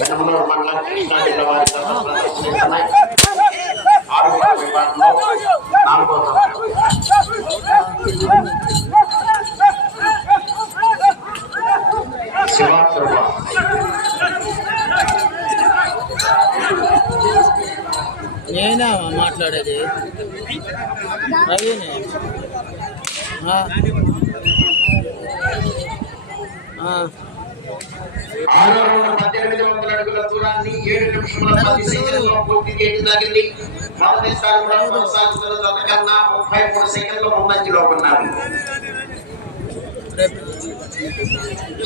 పెరమలూరు మండలం, కృష్ణా జిల్లా వారి జత ప్రదర్శనిస్తున్నాయి. 6వ విభాగంలో 4వ జత. శివాత్మ మాట్లాడేది రవిని 1800 అడుగుల దూరాన్ని 7 నిమిషముల 10 సెకండ్లలో పూర్తి చేయడం జరిగింది. మొదటి స్థానంలో కొనసాగుతున్న అంతకన్నా 33 సెకండ్ల ముందంజలో ఉన్నారు.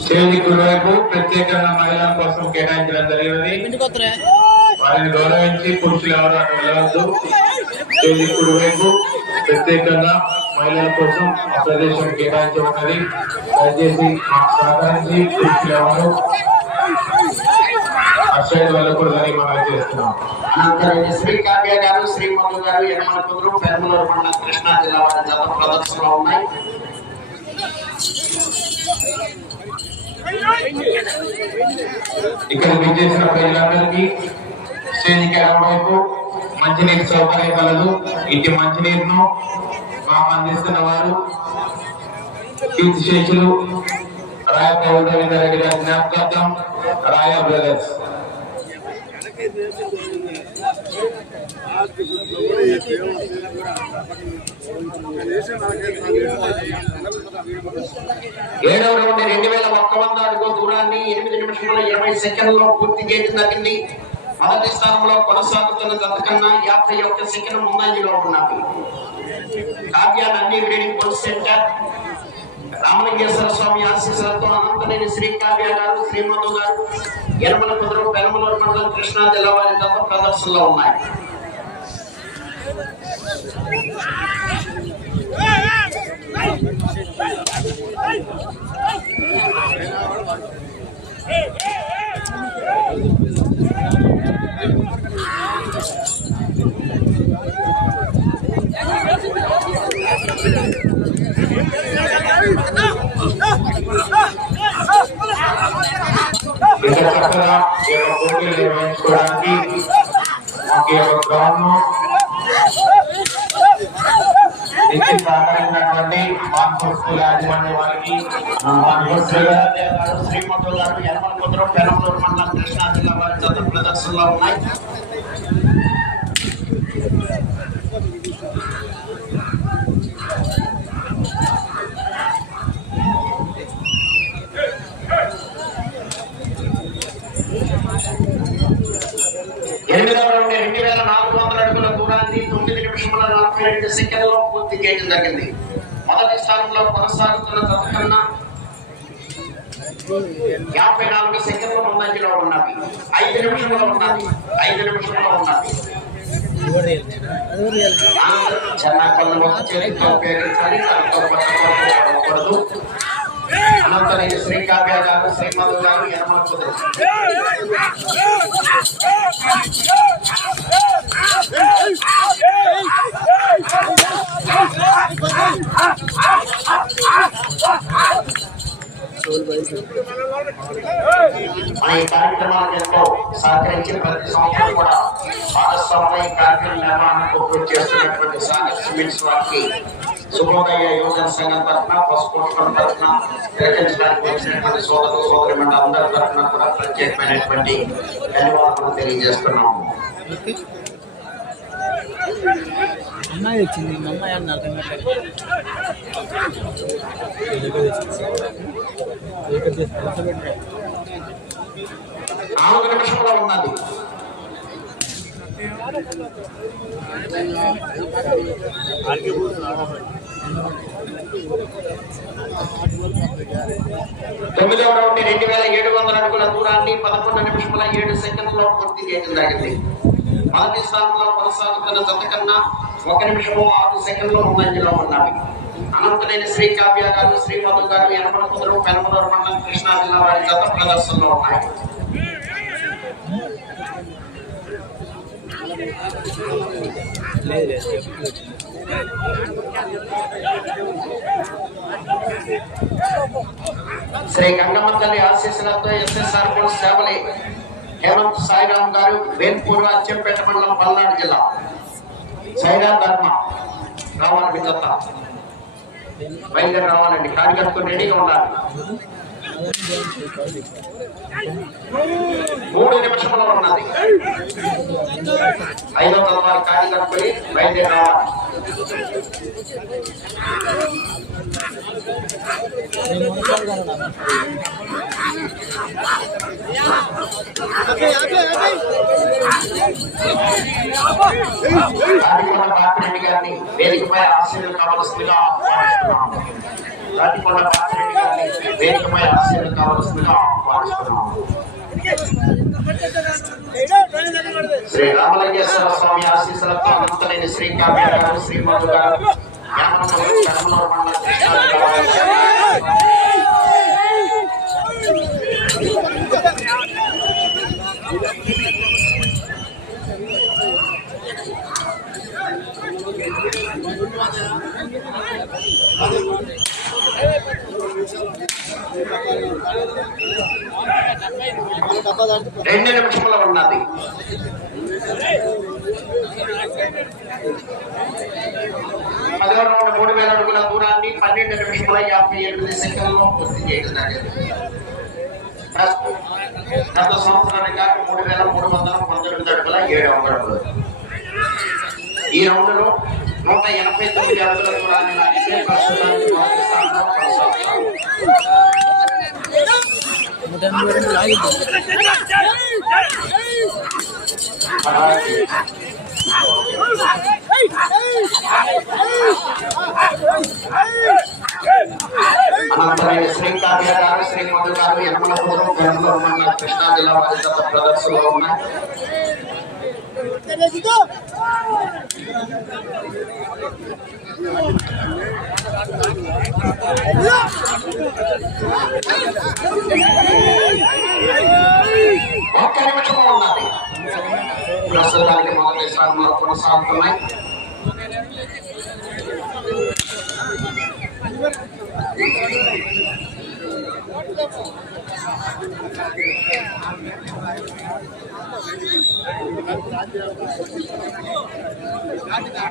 స్టేజ్ కుడివైపు ప్రత్యేకంగా మహిళల కోసం కేటాయించడం జరిగినది. వారిని గౌరవించి పురుషులు ఎవరు అటు వెళ్ళవద్దు. స్టేజ్ కుడివైపు ప్రత్యేకంగా మహిళల కోసం ఆ ప్రదేశం కేటాయించబడినది. దయచేసి సహకరించి పురుషులు ఎవరు అక్షయ వెళ్ళకూడదని మనం చేస్తున్నాం. అనంతరం శ్రీ కావ్య గారు, శ్రీ మధు గారు, యనమల కుదురు, పెరమలూరు మండలం, కృష్ణా జిల్లా వారి జత ప్రదర్శనలో ఉన్నాయి. ఇక్కడ విచ్చేసిన ప్రజలందరికీ స్టేజ్కి వైపు మంచినీటి సౌకర్యం కలదు. ఇటు మంచినీరును మాకు అందిస్తున్న వారు కీర్తిశేషులు రాయ గోవిందరెడ్డి గారి జ్ఞాపకార్థం రాయ బ్రదర్స్. ఏడవ రౌండ్ 2100 అడుగుల దూరాన్ని 8 నిమిషముల 20 సెకండ్లలో పూర్తి చేయడం జరిగింది. మొదటి స్థానంలో కొనసాగుతున్న అంతకన్నా 51 సెకండ్ల ముందంజలో ఉన్నారు. కావ్యాన్ని అన్ని బ్రీడింగ్ కోర్స్ సెంటర్ రామలింగేశ్వర స్వామి ఆశీస్సులతో అనంతనేని శ్రీ కావ్య గారు, శ్రీ మధు గారు, యనమల కుదురు, పెనమలూరు మండలం, కృష్ణా జిల్లా వారి జత ప్రదర్శనలో ఉన్నాయి. ఇక్కడ చక్కగా ఈ యొక్క పోటీలు నిర్వహించుకోవడానికి మాకు ఈ యొక్క గ్రౌండ్ ను ఇచ్చి సహకరించినటువంటి మాన్ఫోర్ స్కూల్ యాజమాన్య వారికి శ్రీ మధు గారు, యనమల కుదురు, పెనమలూరు మండలం, కృష్ణా జిల్లా వారి జత ప్రదర్శనలో ఉన్నాయి. ఎనిమిదవ రౌండ్ 2400 అడుగుల దూరాన్ని 9 నిమిషముల 42 సెకండ్లలో పూర్తి చేయడం జరిగింది. మొదటి స్థానంలో కొనసాగుతున్న అంతకన్నా 54 సెకండ్ల ముందంజలో ఉన్నది. 5 నిమిషంలో ఉన్నది. చెన్నాకొల్లు ఒక చేతితో ఉపయోగించాలి, దాంతో పట్టకూడదు. అనంతరం శ్రీ కావ్య గారు, శ్రీ మధు గారు, యనమల కుదురు. మన ఈ కార్యక్రమాలకు ఎంతో సహకరించి ప్రతి సంవత్సరం కూడా భాగస్వామ్య కార్యక్రమం నిర్వహణకు కృషి చేస్తున్నటువంటి సాగర్ సిమెంట్స్ వారికి శుభోదయ యువజన సంఘం తరఫున, పసుపుష్టం తరఫున ప్రకటించడానికి వచ్చినటువంటి సోదరి మండలి అందరి తరఫున కూడా ప్రత్యేకమైనటువంటి ధన్యవాదాలు తెలియజేస్తున్నాము. అమ్మాయి వచ్చింది, అమ్మాయి అన్న అర్థం కాదు. 4 నిమిషంలో ఉన్నది. తొమ్మిదవ రౌండ్ 2700 అడుగుల దూరాన్ని 11 నిమిషముల 7 సెకండ్లలో పూర్తి చేయడం జరిగింది. మొదటి స్థానంలో కొనసాగుతున్న జతకన్నా 1 నిమిషము 6 సెకండ్లు ముందంజలో ఉన్నాయి. అనంతనేని శ్రీ కావ్య గారు, శ్రీ మధు గారు, యనమల కుదురు, పెనమలూరు మండలం, కృష్ణా జిల్లా వారి జత ప్రదర్శనలో ఉన్నాయి. శ్రీ గంగమ్మ తల్లి ఆశీస్సులతో ఎస్ఎస్ఆర్ పోలీస్ సేవలి హేమంత్ సాయిరామ్ గారు, వేల్పూర్, అచ్చంపేట మండలం, పల్నాడు జిల్లా. సాయిరామ్ ధర్మ రావాలి, జత బయలుదేరి రావాలండి. కార్యకర్తలు రెడీగా ఉండాలి. 3 నిమిషములు ఉన్నది. 5వ తత్వాలు ఖాళీ కట్టుకొని బయలుదేరి రావాలి. రాటికొండ పాపిరెడ్డి గారిని వేదికపై ఆశీర్వాదం కావాల్సిందిగా ఆహ్వానిస్తున్నాము. రాటికొండ పాపిరెడ్డి గారిని వేదికపై ఆశీర్వాదం కావాల్సిందిగా ఆహ్వానిస్తున్నాము. శ్రీ రామలింగేశ్వర స్వామి ఆశీస్సులతో అనంతలేని శ్రీ కావ్య గారు, శ్రీ మధు గారు, కర్మలూరు మండల కృష్ణా జిల్లా రెండు నిమిషములు ఉన్నది. పదవ రౌండ్ 3000 అడుగుల దూరాన్ని 12 నిమిషముల 58 సెకండ్లలో పూర్తి చేయడం జరిగింది. గత సంవత్సరం రికార్డు 3319 అడుగుల 7 అంగుళాలు. ఈ రౌండ్ లో 189 అడుగుల దూరాన్ని లాగితే ప్రస్తుతానికి మొదటి స్థానంలో కొనసాగుతారు. అనంతరం శ్రీ కావ్య గారు, శ్రీ మధు గారు, యనమలపురం కర్నూలు మండల కృష్ణా జిల్లా వారి గత ప్రదర్శనలో ఉన్నాయి. ఒక్క నిమిషం ఉన్నది. ప్రస్తుతానికి మొదటి స్థానంలో కొనసాగుతున్నాయి.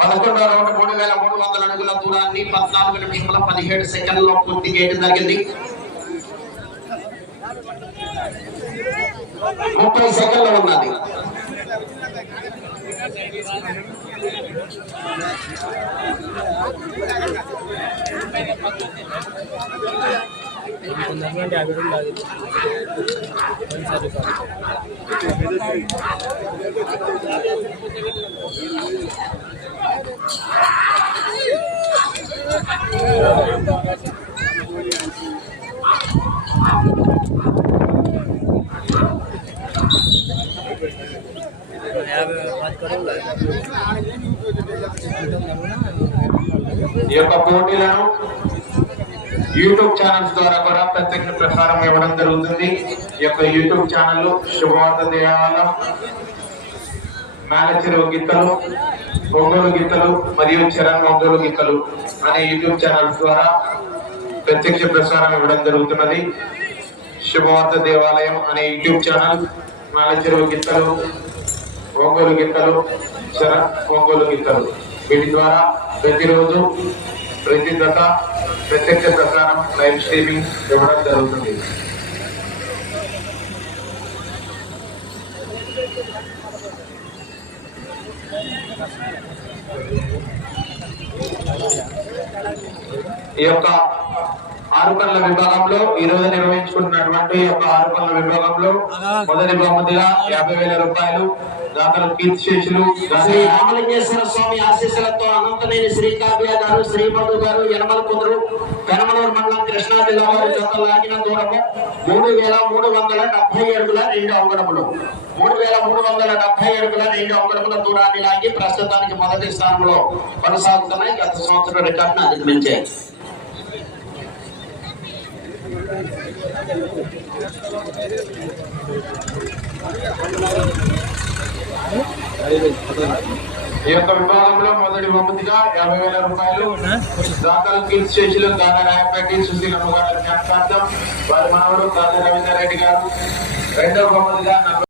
పదకొండవ రౌండ్ 3300 అడుగుల దూరాన్ని 14 నిమిషముల 17 సెకండ్లలో పూర్తి చేయడం జరిగింది. 30 సెకండ్లు ఉన్నది. ఈ యొక్క పోటీలను యూట్యూబ్ ఛానల్స్ ద్వారా కూడా ప్రత్యక్ష ప్రసారం ఇవ్వడం జరుగుతుంది. ఈ యొక్క యూట్యూబ్ ఛానల్ శుభవార్త దేవాలయం, మేలచెరువు గిత్తలు, ఒంగోలు గిత్తలు మరియు చరణ్ ఒంగోలు గిత్తలు అనే యూట్యూబ్ ఛానల్స్ ద్వారా ప్రత్యక్ష ప్రసారం ఇవ్వడం జరుగుతున్నది. శుభవార్త దేవాలయం అనే యూట్యూబ్ ఛానల్, మేలచెరువు గిత్తలు, ఒంగోలు గిత్తలు, చరణ్ ఒంగోలు గిత్తలు వీటి ద్వారా ప్రతిరోజు ప్రతి గత ప్రత్యక్ష ప్రసారం లైవ్ స్ట్రీమింగ్ ఇవ్వడం జరుగుతుంది. ఈ యొక్క ఆరుకల్ల విభాగంలో ఈ రోజు నిర్వహించుకుంటున్నటువంటి యొక్క ఆరుకల్ల విభాగంలో మొదటి బహుమతిగా 50,000 రూపాయలు దాతలు కీర్తిశేషులు శ్రీ రామలింగేశ్వర స్వామి ఆశీస్సులతో అనంతనేని శ్రీ కావ్య గారు, శ్రీ మధు గారు, యనమలపురం కర్నూలు మండలం కృష్ణా జిల్లా వారి జత లాగిన దూరము 3,370 అడుగుల 2 అంగుళములు. 3,370 అడుగుల 2 అంగుళముల దూరాన్ని లాగి ప్రస్తుతానికి మొదటి స్థానంలో కొనసాగుతున్నాయి. గత సంవత్సరం రికార్డును అధిగమించాయి. ఈ యొక్క విభాగంలో మొదటి బహుమతిగా 50,000 రూపాయలు దాతలు కీర్తిశేషులు గాన రాయపేటి సుశీలమ్మ గారి జ్ఞాపకార్థం వారి మనవడు గాన రవీందర్ రెడ్డి గారు. రెండవ బహుమతిగా